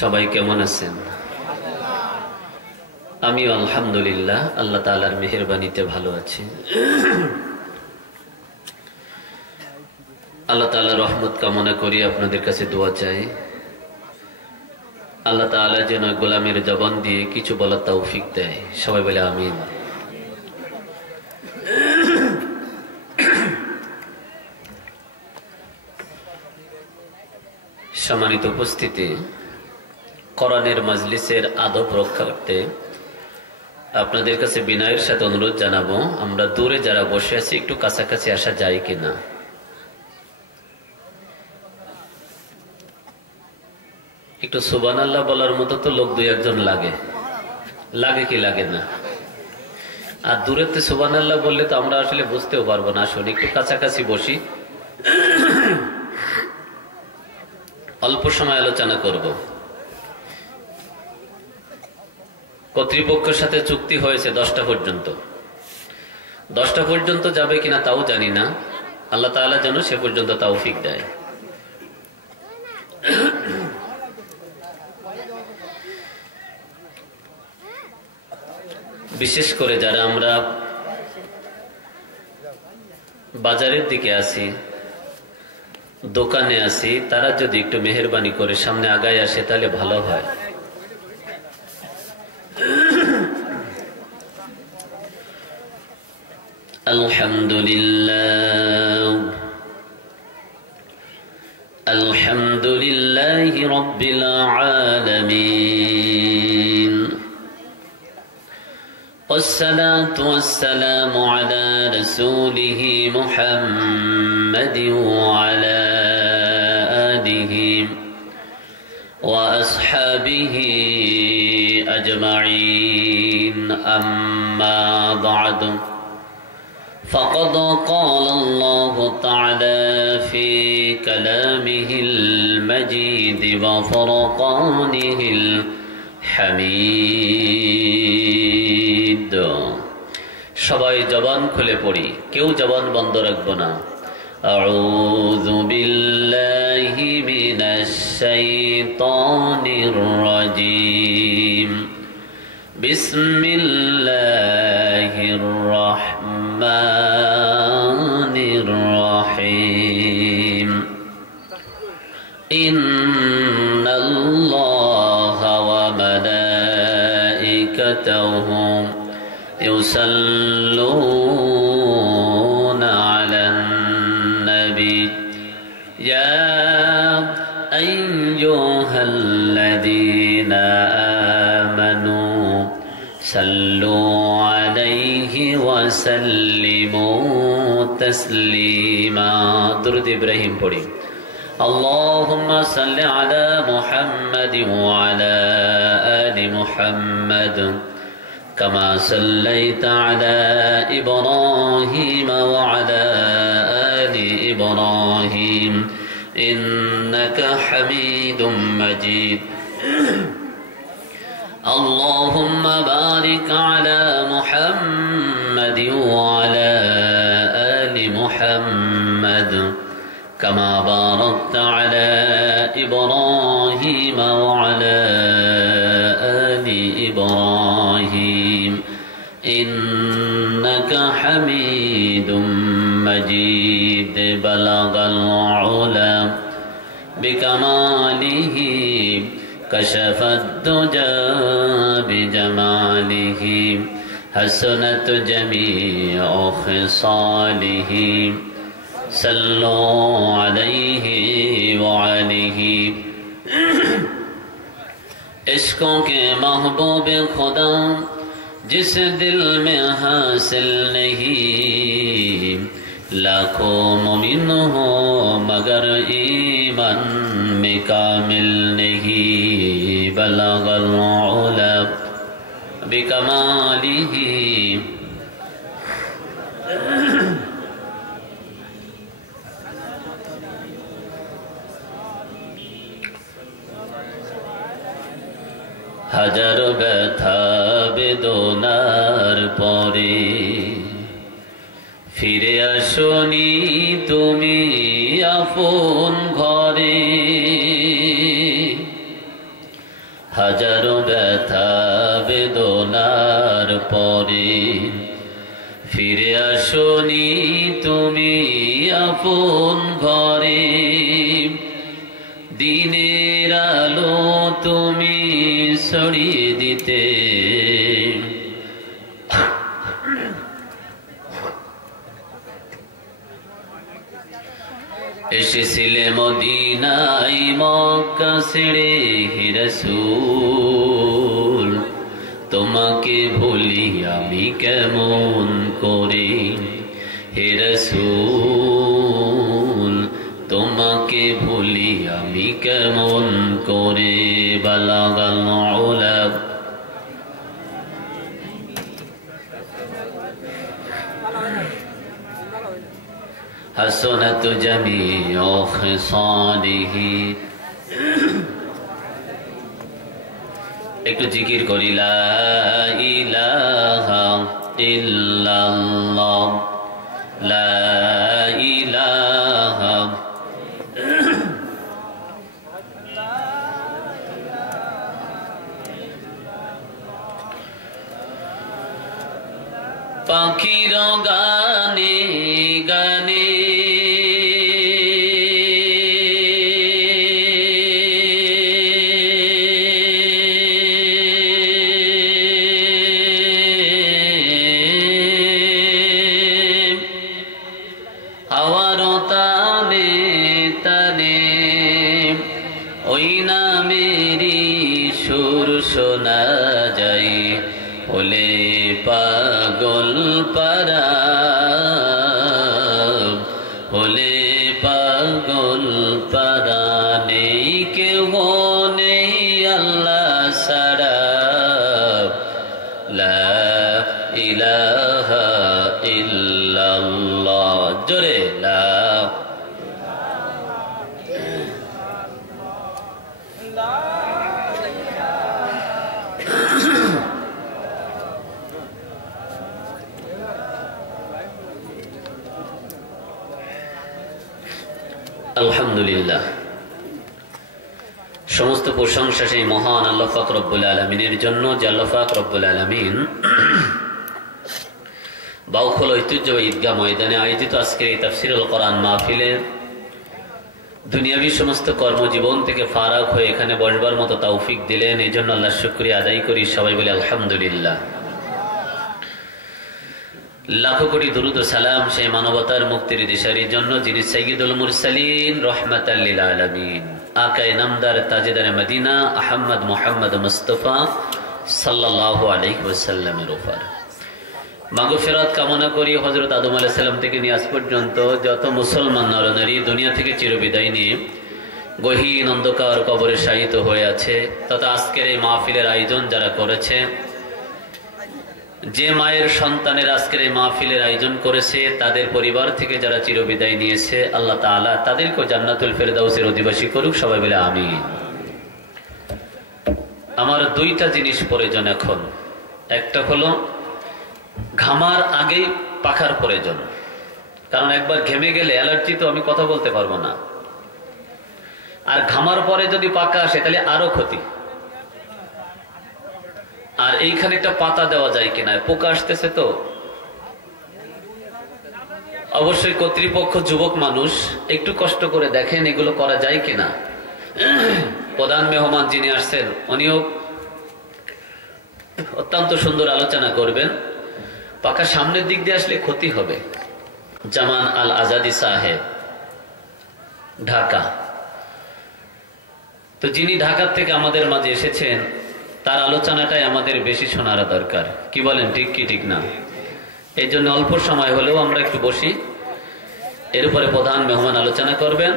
সবাই কেমন আছেন? আমি আলহামদুলিল্লাহ আল্লাহ তাআলার মেহেরবানিতে ভালো আছি। আল্লাহ তাআলার রহমত কামনা করি, আপনাদের কাছে দোয়া চাই আল্লাহ তাআলা যেন গোলামের জবান দিয়ে কিছু বলার তৌফিক দেয়। সবাই বলে আমিন। সম্মানিত উপস্থিতি, কোরআনের মাজলিসের আদব রক্ষা করতে আপনাদের কাছে বিনয়ের সাথে অনুরোধ জানাবো, আমরা দূরে যারা বসে আছি একটু কাছাকাছি আসা যায় কিনা। একটু সুবহানাল্লাহ বলার মতো তো লোক দুই একজন লাগে কি লাগে না? আর দূরেতে সুবহানাল্লাহ বললে তো আমরা আসলে বুঝতেও পারবো না। আসুন একটু কাছাকাছি বসি, অল্প সময় আলোচনা করব। কর্তৃপক্ষের সাথে চুক্তি হয়েছে 10টা পর্যন্ত। 10টা পর্যন্ত যাবে কিনা তাও জানি না। আল্লাহ তাআলা যেন সে পর্যন্ত তৌফিক দেয়। বিশেষ করে যারা আমরা বাজারের দিকে আছি, দোকানে আছি, তারা যদি একটু মেহেরবানি করে সামনে আগায় আসে তাহলে ভালো হয়। আলহামদুলিল্লাহি রাব্বিল আলামিন, والصلاة والسلام على رسوله محمد وعلى آله وأصحابه أجمعين، أما بعد فقد قال الله تعالى في كلامه المجيد وفرقانه الحميد। সবাই জবান খুলে পড়ি, কেউ জবান বন্ধ রাখবো না। আউযু বিল্লাহি মিনাশ শাইতানির রাজীম, বিসমিল্লাহির রাহমানির রাহিম। ইন্নাল্লাহা ওয়া মালাইকাতাহু يصلون على النبي يا أيها الذين آمنوا صلوا عليه وسلموا تسليما। درود إبراهيم পড়ি। اللهم صل على محمد وعلى آل محمد كما صليت على إبراهيم وعلى آل إبراهيم إنك حميد مجيد। اللهم بارك على محمد وعلى آل محمد كما باركت على إبراهيم وعلى آل إبراهيم إنك حميد مجيد। بلغ العلا بكماله كشف الدجى بجماله حسنت جميع خصاله صلوا عليه وعليه। इश्कों के महबूब खुदा जिस दिल में हासिल नहीं, लाखों मुमिन हो मगर ईमान में कामिल नहीं। बलगल उला बिकमालिही হাজার ব্যথা বেদনার পরে ফিরে আসনি তুমি আপন ঘরে, হাজারো ব্যথা বেদনার পরে ফিরে আসনি তুমি আপন ঘরে। দিনের আলো তুমি ছড়িয়ে দিতে, এসেছিলে মদিনায় মক্কা ছেড়ে হে রাসূল, তোমাকে ভুলি আমি কেমন করে হে রাসূল, তোমাকে ভুলি আমি কেমন করে। বালাগাল উলা হাসনাত জামিউ খিসালিহি। একটু জিকির করি লা ইলাহা ইল্লাল্লাহ, লা ইলাহা পাখির গানে গানে হাওয়ার তানে তানে ওই নামেরই সুর শোনা যায়, ওলে পাগল পারা, ওলে পাগল পারা। নেই কেউ নেই আল্লাহ ছাড়া, লা ইলাহা ইল্লাল্লাহ। জোরে লা আলহামদুলিল্লাহ। সমস্ত প্রশংসা সেই মহান আল্লাহ পাক রব্বুল আলামিনের জন্য, যে আল্লাহ পাক রব্বুল আলামিন বাউখল ঐতিহ্যবাহী ঈদগাহ ময়দানে আয়োজিত আজকের এই তাফসীরুল কোরআন মাহফিলের দুনিয়াবী সমস্ত কর্মজীবন থেকে ফারাক হয়ে এখানে বসবার মতো তৌফিক দিলেন। এই জন্য আল্লাহর শুকরিয়া আদায় করি, সবাই বলে আলহামদুলিল্লাহ। লাখো কোটি দুরুদ ও সালাম সেই মানবতার মুক্তির দিশারির জন্য, যিনি সাইয়্যিদুল মুরসালিন রহমাতাল লিল আলামিন, আকায়ে নামদার তাজেদার মদিনা আহমদ মুহাম্মদ মুস্তাফা সাল্লাল্লাহু আলাইহি ওয়াসাল্লামের উপর মাগফিরাত কামনা করি। হযরত আদম আলাইহিস সালাম থেকে নিয়ে আজ পর্যন্ত যত মুসলমান নরনারী দুনিয়া থেকে চিরবিদায় নিয়ে গহীন অন্ধকার কবরে শায়িত হয়ে আছে, তথা আজকের এই মাহফিলের আয়োজন যারা করেছে, যে মায়ের সন্তানের আজকের এই মাহফিলের আয়োজন করেছে, তাদের পরিবার থেকে যারা চিরবিদায় নিয়েছে, আল্লাহ তাআলা তাদেরকে জান্নাতুল ফেরদাউসের অধিবাসী করুক, সবাই বলে আমিন। আমার দুইটা জিনিস প্রয়োজন এখন। একটা হলো ঘামার আগেই পাখার প্রয়োজন, কারণ একবার ঘেমে গেলে অ্যালার্জি, তো আমি কথা বলতে পারবো না। আর ঘামার পরে যদি পাখা আসে তাহলে আরো ক্ষতি। আর এইখানে একটা পাতা দেওয়া যায় কিনা, পোকা আসতেছে তো। অবশ্যই কর্তৃপক্ষ যুবক মানুষ, একটু কষ্ট করে দেখেন এগুলো করা যায় কিনা। প্রধান মেহমান যিনি আসছেন উনিও অত্যন্ত সুন্দর আলোচনা করবেন। পাকা সামনের দিক দিয়ে আসলে ক্ষতি হবে। জামান আল আজাদি সাহেব, ঢাকা। তো যিনি ঢাকা থেকে আমাদের মাঝে এসেছেন, তার আলোচনাটাই আমাদের বেশি শোনার দরকার। কি বলেন, ঠিক কি ঠিক না? এই জন্য অল্প সময় হলেও আমরা একটু বসি, এর উপরে প্রধান মেহমান আলোচনা করবেন।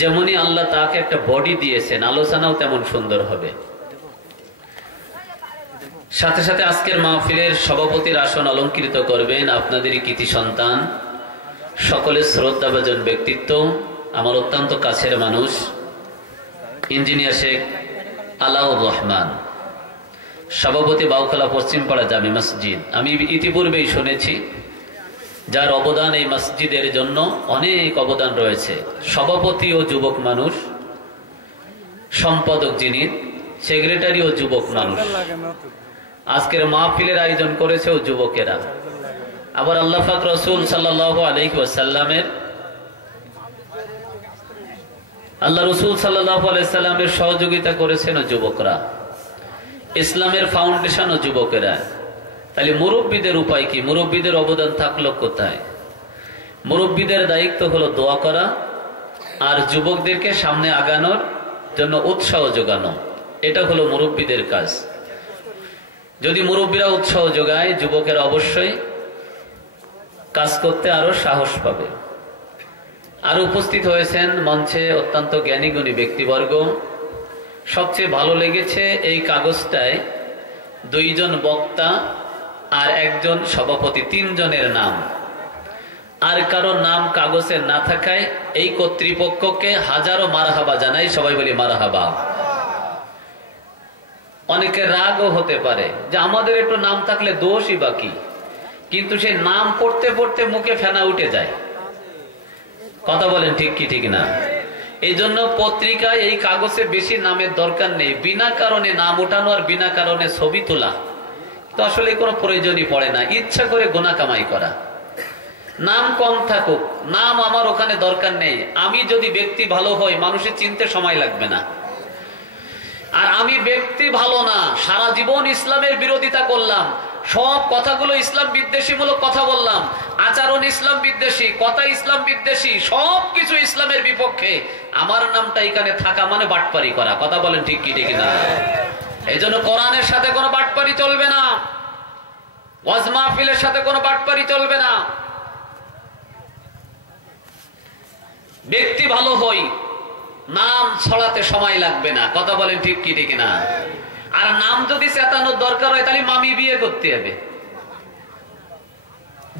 যেমনই আল্লাহ তাকে একটা বডি দিয়েছেন, আলোচনাও তেমন সুন্দর হবে। সাথে সাথে আজকের মাহফিলের সভাপতির আসন অলঙ্কৃত করবেন আপনাদেরই কৃতি সন্তান, সকলের শ্রদ্ধাভাজন ব্যক্তিত্ব, আমার অত্যন্ত কাছের মানুষ, ইঞ্জিনিয়ার শেখ আলাউর রহমান, সভাপতি বাউখালা পশ্চিমপাড়া জামে মসজিদ। আমি ইতিপূর্বেই শুনেছি যার অবদান এই মসজিদের জন্য অনেক অবদান রয়েছে। সভাপতি ও যুবক মানুষ, সম্পাদক যিনি, সেক্রেটারি ও যুবক মানুষ। আজকের মাহফিলের আয়োজন করেছে ও যুবকেরা। আবার আল্লাহ পাক রাসূল সাল্লাল্লাহু আলাইহি ওয়াসাল্লামের আল্লাহ রসুল সাল্লাল্লাহু আলাইহি সাল্লামের সহযোগিতা করেছেন ও যুবকরা। ইসলামের ফাউন্ডেশন ও যুবকেরা। তাহলে মুরব্বীদের উপায় কি? মুরব্বীদের অবদান থাকলো কোথায়? মুরব্বীদের দায়িত্ব হলো দোয়া করা আর যুবকদেরকে সামনে আগানোর জন্য উৎসাহ যোগানো। এটা হলো মুরব্বীদের কাজ। যদি মুরব্বীরা উৎসাহ যোগায়, যুবকেরা অবশ্যই কাজ করতে আরো সাহস পাবে। আর উপস্থিত হয়েছেন মঞ্চে অত্যন্ত জ্ঞানীগুণী ব্যক্তিবর্গ। সবচেয়ে ভালো লেগেছে এই কাগজটায় 2 জন বক্তা আর 1 জন সভাপতি, 3 জনের নাম। আর কারো নাম কাগজে না থাকায় এই কর্তৃপক্ষকে হাজারো মারহাবা জানাই। সবাই বলি মারহাবা। অনেকে রাগও হতে পারে যে আমাদের একটু নাম থাকলে দোষই বাকি, কিন্তু সেই নাম পড়তে পড়তে মুখে ফেনা উঠে যায়। কথা বলেন ঠিক কি ঠিক না? এই জন্য পত্রিকায় এই কাগজে বেশি নামের দরকার নেই। বিনা কারণে নাম উঠানো আর বিনা কারণে ছবি তোলা তো আসলে কোনো প্রয়োজনই পড়ে না। ইচ্ছা করে গুনাহ কামাই করা। নাম কম থাকুক, নাম আমার ওখানে দরকার নেই। আমি যদি ব্যক্তি ভালো হই, মানুষের চিনতে সময় লাগবে না। আর আমি ব্যক্তি ভালো না, সারা জীবন ইসলামের বিরোধিতা করলাম, সব কথাগুলো ইসলাম বিদ্বেষীমূলক কথা বললাম, আচরণ ইসলাম বিদ্বেষী, কথা ইসলাম বিদ্বেষী, সবকিছু ইসলামের বিপক্ষে, আমার নামটা এখানে থাকা মানে বাটপারি করা। কথা বলেন ঠিক কি ঠিক না? এই জন্য কোরআনের সাথে কোনো বাটপারি চলবে না, ওয়াজ মাহফিলের সাথে কোনো বাটপারি চলবে না। ব্যক্তি ভালো হই, নাম ছড়াতে সময় লাগবে না। কথা বলেন ঠিক কি ঠিক না? আর নাম যদি চেতানোর দরকার হয় তাহলে মামি বিয়ে করতে হবে।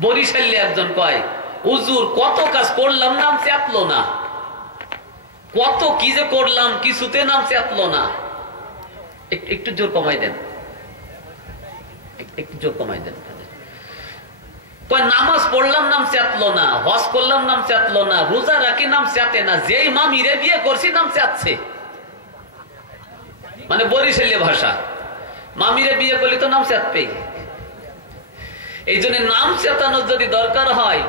বরিশালে একজন কয়, হুজুর কত কাজ করলাম নাম চেতলো না, কত কি যে করলাম কিছুতে নাম চেতলো না। একটু জোর কমাই দেন, একটু জোর কমাই দেন। নামাজ পড়লাম নাম চেতলো না, হজ করলাম নাম চেতলো না, রোজা রাখি নাম চেতে না, যেই মামিরে বিয়ে করছি নাম চেতছে। মানে বরিশালী ভাষা, মামিরে বিয়ে করলে তো নাম চেতবেই। এই জন্য নাম চেতানোর যদি দরকার হয়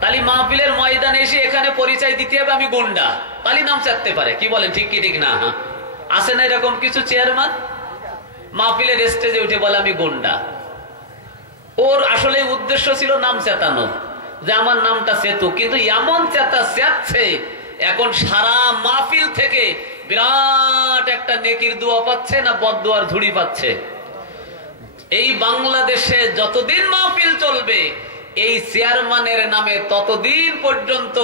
তাহলে মাহফিলের ময়দানে এসে এখানে পরিচয় দিতে হবে আমি গুন্ডা, তাহলে নাম চেততে পারে। কি বলেন ঠিক কি ঠিক না? আছে না এরকম কিছু চেয়ারম্যান মাহফিলের স্টেজে উঠে বলে আমি গুন্ডা। ওর আসলে উদ্দেশ্য ছিল নাম চেতানো, যে আমার নামটা চেতু, কিন্তু এমন চেতা চেতছে এখন সারা মাহফিল থেকে বিরাট একটা নেকির দোয়া পাচ্ছে না বদদুয়ার ঝুড়ি পাচ্ছে। এই বাংলাদেশে যতদিন মাহফিল চলবে এই চেয়ারম্যানের নামে ততদিন পর্যন্ত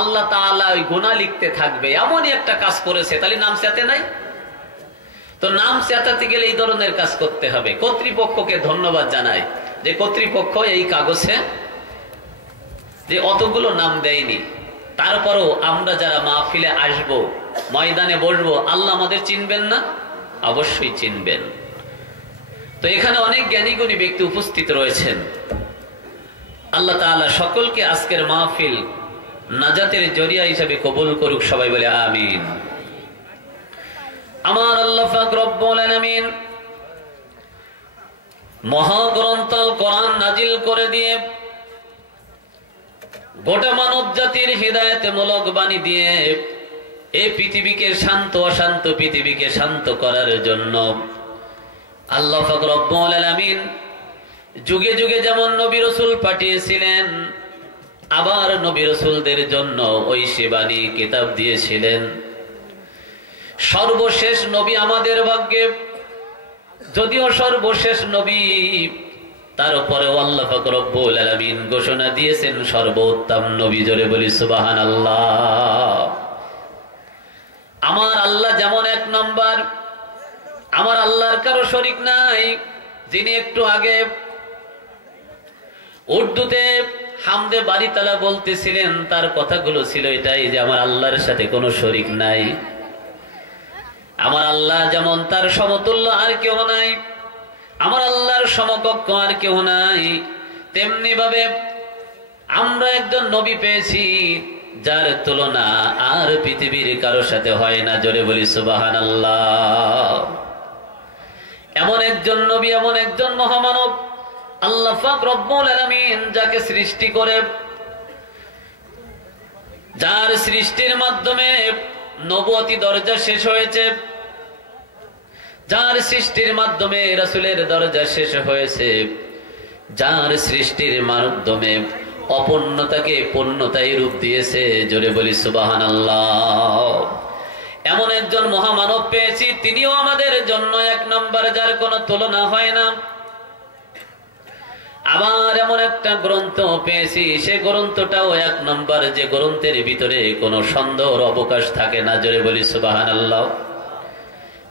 আল্লাহ তাআলা ওই গুনাহ লিখতে থাকবে। এমনই একটা কাজ করেছে, তাহলে নাম চেতে নাই? তো নাম চেতাতে গেলে এই ধরনের কাজ করতে হবে। কর্তৃপক্ষকে ধন্যবাদ জানাই যে কর্তৃপক্ষ এই কাগজে যে অতগুলো নাম দেয়নি, তারপরও আমরা যারা মাহফিলে আসব, ময়দানে বসবো, আল্লাহ আমাদের চিনবেন না? অবশ্যই চিনবেন। তো এখানে অনেক জ্ঞানীগুণী ব্যক্তি উপস্থিত রয়েছেন। আল্লাহ তাআলা সকলকে আজকের মাহফিল নাজাতের জরিয়া হিসেবে কবুল করুক। সবাই বলে আমিন। আমার আল্লাহ পাক রব্বুল আলামিন মহাগ্রন্থ আল কোরআন নাজিল করে দিয়ে গোটা মানব জাতির হিদায়াতমূলক বাণী দিয়ে এই পৃথিবীকে শান্ত অশান্ত পৃথিবীকে শান্ত করার জন্য আল্লাহ পাক রব্বুল আলামিন যুগে যুগে যেমন নবী রাসূল পাঠিয়েছিলেন, আবার নবী রাসূলদের জন্য ওই বাণী কিতাব দিয়েছিলেন। সর্বশেষ নবী আমাদের ভাগ্যে, যদিও সর্বশেষ নবী, তারপরেও আল্লাহ পাক রব্বুল আলামিন ঘোষণা দিয়েছেন সর্বোত্তম নবী। জোরে বলি সুবহানাল্লাহ। আমার আল্লাহ যেমন 1 নম্বর, আমার আল্লাহর কারো শরীক নাই। যিনি একটু আগে উর্দুতে হামদে বাড়ি তালা বলতেছিলেন, তার কথাগুলো ছিল এটাই যে আমার আল্লাহর সাথে কোনো শরীক নাই। আমার আল্লাহ যেমন তার সমতুল্য আর কেউ নাই, আমার আল্লাহর সমকক্ষ আর কেউ নাই। তেমনি ভাবে আমরা একজন নবী পেয়েছি যার তুলনা আর পৃথিবীর কারোর সাথে হয় না। জোরে বলি সুবহানাল্লাহ। এমন একজন নবী, এমন একজন মহামানব আল্লাহ পাক রব্বুল আলামিন যাকে সৃষ্টি করে, যার সৃষ্টির মাধ্যমে নবুয়তি দরজা শেষ হয়েছে, যার সৃষ্টির মাধ্যমে রাসূলের দরজা শেষ হয়েছে, যার সৃষ্টির মাধ্যমে অপূর্ণতাকে পূর্ণতায় রূপ দিয়েছে। জোরে বলি সুবহানাল্লাহ। এমন একজন মহামানব পেয়েছি, তিনিও আমাদের জন্য এক নম্বর, যার কোনো তুলনা হয় না। আবার এমন একটা গ্রন্থ পেয়েছি, সে গ্রন্থটাও এক নম্বর, যে গ্রন্থের ভিতরে কোনো সন্দেহের অবকাশ থাকে না। জোরে বলি সুবহানাল্লাহ।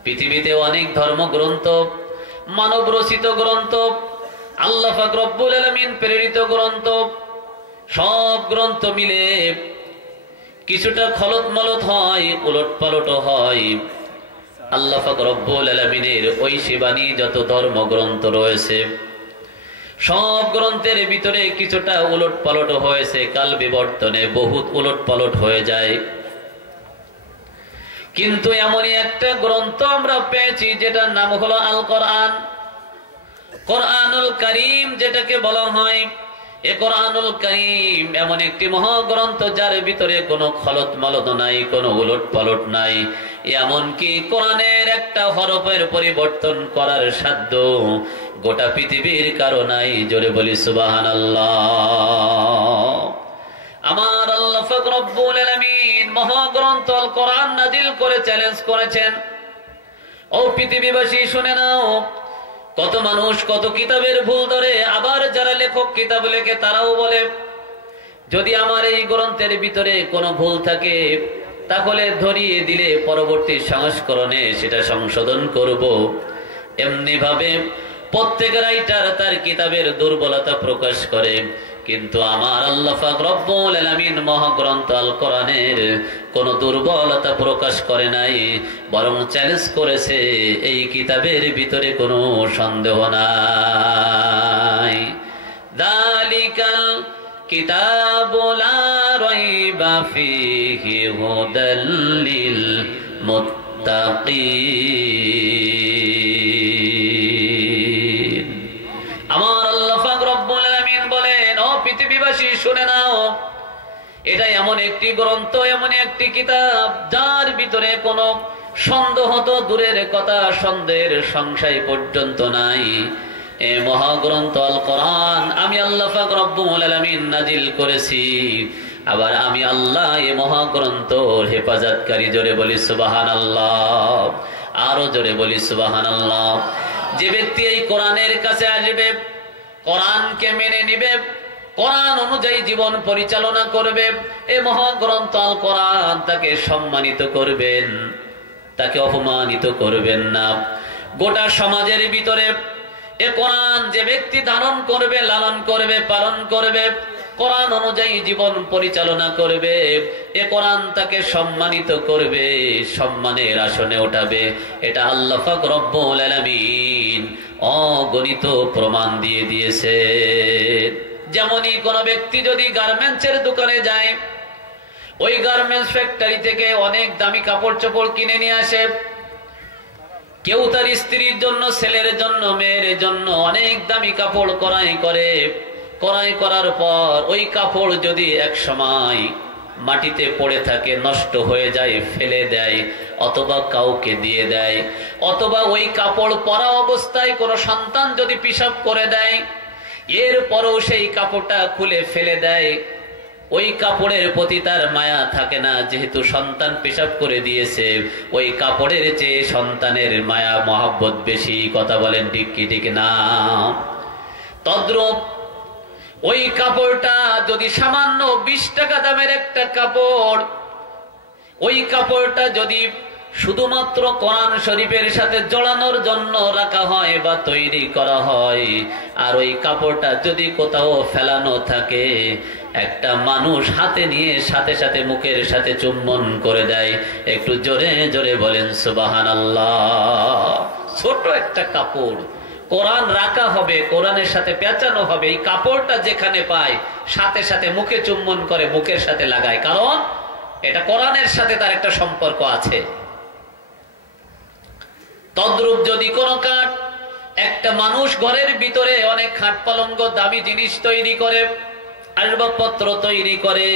পৃথিবীতে অনেক ধর্মগ্রন্থ, মানব রচিত গ্রন্থ, আল্লাহ পাক রব্বুল আলামিন প্রেরিত গ্রন্থ, সব গ্রন্থ মিলে কিছুটা খলতমলত হয়, উলটপালট হয়। আল্লাহ পাক রব্বুল আলামিনের ওই শিবানী যত ধর্মগ্রন্থ রয়েছে, সব গ্রন্থের ভিতরে কিছুটা উলটপালট হয়েছে, কাল বিবর্তনে বহুত উলটপালট হয়ে যায়। কিন্তু এমনই একটা গ্রন্থ আমরা পেয়েছি যেটার নাম হলো আল কোরআন, কোরআনুল কারীম যেটাকে বলা হয়। এ কোরআনুল কারীম এমন একটি মহাগ্রন্থ যার ভিতরে কোনো খলতমলত নাই, কোনো উলটপালট নাই। এমনকি কোরআনের একটা হরফের পরিবর্তন করার সাধ্য গোটা পৃথিবীর কারো নাই। জোরে বলি সুবহানাল্লাহ। আমার আল্লাহ পাক রব্বুল আলামিন মহাগ্রন্থ আল কোরআন নাজিল করে চ্যালেঞ্জ করেছেন, ও পৃথিবীবাসী শুনে নাও, কত মানুষ কত কিতাবের ভুল ধরে, আবার যারা লেখক কিতাব লেখে তারাও বলে যদি আমার এই গ্রন্থের ভিতরে কোনো ভুল থাকে তাহলে ধরিয়ে দিলে পরবর্তী সংস্করণে সেটা সংশোধন করব। এমনি ভাবে প্রত্যেক রাইটার তার কিতাবের দুর্বলতা প্রকাশ করে, কিন্তু আমার আল্লাহ পাক রব্বুল আলামিন মহাগ্রন্থ আল কোরআনের কোন দুর্বলতা প্রকাশ করে নাই, বরং চ্যালেঞ্জ করেছে এই কিতাবের ভিতরে কোনো সন্দেহ নাই। যালিকাল কিতাবু লা রাইবা ফীহি হুদাল লিল মুত্তাকিন। আমার আল্লাহ পাক রব্বুল আলামিন বলেন, ও পৃথিবীবাসী শুনে নাও, এটা এমন একটি গ্রন্থ, এমন একটি কিতাব যার ভিতরে কোনো সন্দেহ তো দূরের কথা, সন্দেহের সংশয় পর্যন্ত নাই। এ মহাগ্রন্থ আল কোরআন আমি আল্লাহ পাক রব্বুল আলামিন নাজিল করেছি, আবার আমি আল্লাহ এই মহাগ্রন্থর হেফাজতকারী। জোরে বলি সুবহানাল্লাহ। আরো জোরে বলি সুবহানাল্লাহ। যে ব্যক্তি এই কোরআনের কাছে আসবে, কোরআনকে মেনে নিবে, কোরআন অনুযায়ী জীবন পরিচালনা করবে, এই মহাগ্রন্থ আল কোরআন তাকে সম্মানিত করবেন, তাকে অপমানিত করবেন না। গোটা সমাজের ভিতরে এ কোরআন যে ব্যক্তি ধারণ করবে, লালন করবে, পালন করবে, কোরআন অনুযায়ী জীবন পরিচালনা করবে, এ কোরআন তাকে সম্মানিত করবে, সম্মানের আসনে উঠাবে। এটা আল্লাহ পাক রব্বুল আলামিন অগণিত প্রমাণ দিয়ে দিয়েছে। যেমনই কোন ব্যক্তি যদি গার্মেন্টসের দোকানে যায়, ওই গার্মেন্টস ফ্যাক্টরি থেকে অনেক দামি কাপড় চোপড় কিনে নিয়ে আসে, কেউ তার স্ত্রীর জন্য, ছেলের জন্য, মেয়ের জন্য অনেক দামি কাপড় ক্রয় করে। ক্রয় করার পর ওই কাপড় যদি এক সময় মাটিতে পড়ে থাকে, নষ্ট হয়ে যায়, ফেলে দেয়, অথবা কাউকে দিয়ে দেয়, অথবা ওই কাপড় পরা অবস্থায় কোনো সন্তান যদি পিশাব করে দেয়, এরপরও সেই কাপড়টা খুলে ফেলে দেয়, ওই কাপড়ের প্রতি তার মায়া থাকে না, যেহেতু সন্তান পেশাব করে দিয়েছে, ওই কাপড়ের চেয়ে সন্তানের মায়া মহব্বত বেশি। কথা বলেন ঠিক কি ঠিক না? তদ্রূপ ওই কাপড়টা যদি সামান্য 20 টাকা দামের একটা কাপড়, ওই কাপড়টা যদি শুধুমাত্র কোরআন শরীফের সাথে জড়ানোর জন্য রাখা হয় বা তৈরি করা হয়, আর ওই কাপড়টা যদি কোথাও ফেলানো থাকে, একটা মানুষ হাতে নিয়ে সাথে সাথে মুখের সাথে চুম্বন করে দেয়। একটু জোরে জোরে বলেন সুবহানাল্লাহ। ছোট একটা কাপড়, কোরআন রাখা হবে, কোরআনের সাথে পেঁচানো হবে। এই কাপড়টা যেখানে পায় সাথে সাথে মুখে চুম্বন করে, মুখের সাথে লাগায়, কারণ এটা কোরআনের সাথে তার একটা সম্পর্ক আছে। তদ্রূপ যদি কোনো কাঠ, একটা মানুষ ঘরের ভিতরে অনেক খাট পালঙ্গ দামি জিনিস তৈরি করে, আসবাবপত্র তৈরি করে,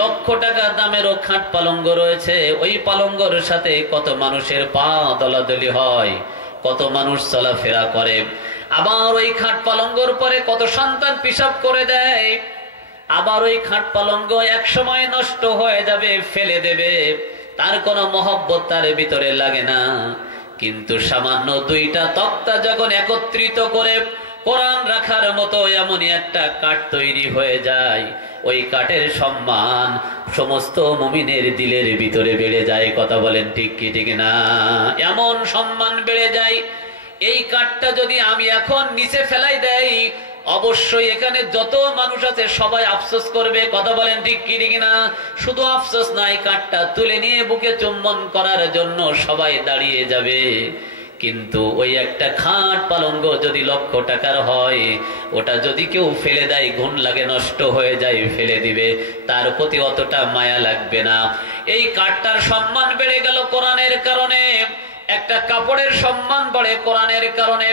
লক্ষ টাকা দামেরও খাট পালঙ্গ রয়েছে, ওই পালঙ্গর সাথে কত মানুষের পা দলাদলি হয়, কত মানুষ চলাফেরা করে। আবার ওই খাট পালঙ্গর পরে কত সন্তান পিশাব করে দেয়। আবার ওই খাট পালঙ্গ এক সময় নষ্ট হয়ে যাবে, ফেলে দেবে, তার কোনো মহব্বত তার ভিতরে লাগে না। কিন্তু সামান্য দুইটা তক্তা যখন একত্রিত করে কোরআন রাখার মতো এমনই একটা কাঠ তৈরি হয়ে যায়, ওই কাঠের সম্মান সমস্ত মুমিনের দিলের ভিতরে বেড়ে যায়। কথা বলেন ঠিক কি ঠিক না? এমন সম্মান বেড়ে যায়। এই কাঠটা যদি আমি এখন নিচে ফেলাই দেই, অবশ্যই এখানে যত মানুষ আছে সবাই আফসোস করবে। কথা বলেন ঠিক কি ঠিক না? শুধু আফসোস নাই, কাঠটা তুলে নিয়ে বুকে চুম্বন করার জন্য সবাই দাঁড়িয়ে যাবে। কিন্তু ওই একটা খাট পালঙ্গ যদি লক্ষ টাকার হয়, ওটা যদি কেউ ফেলে দেয়, গুণ লাগে, নষ্ট হয়ে যায়, ফেলে দিবে, তার প্রতি অতটা মায়া লাগবে না। এই কাঠটার সম্মান বেড়ে গেল কোরআনের কারণে। একটা কাপড়ের সম্মান বাড়ে কোরআনের কারণে।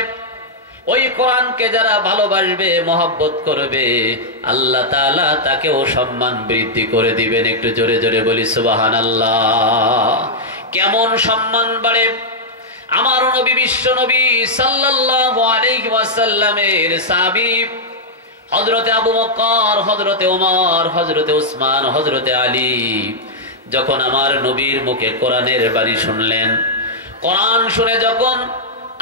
ওই কোরআনকে যারা ভালোবাসবে, মহব্বত করবে, আল্লাহ তাআলা তাকেও সম্মান বৃদ্ধি করে দিবেন। একটু জোরে জোরে বলি সুবহানাল্লাহ। কেমন সম্মান বাড়ে? আমার নবী, বিশ্ব নবী সাল্লাল্লাহু আলাইহি ওয়াসাল্লামের সাহাবী হযরতে আবু বকর, হযরতে ওমর, হযরতে উসমান, হযরতে আলী যখন আমার নবীর মুখে কোরআনের বাণী শুনলেন, কোরআন শুনে যখন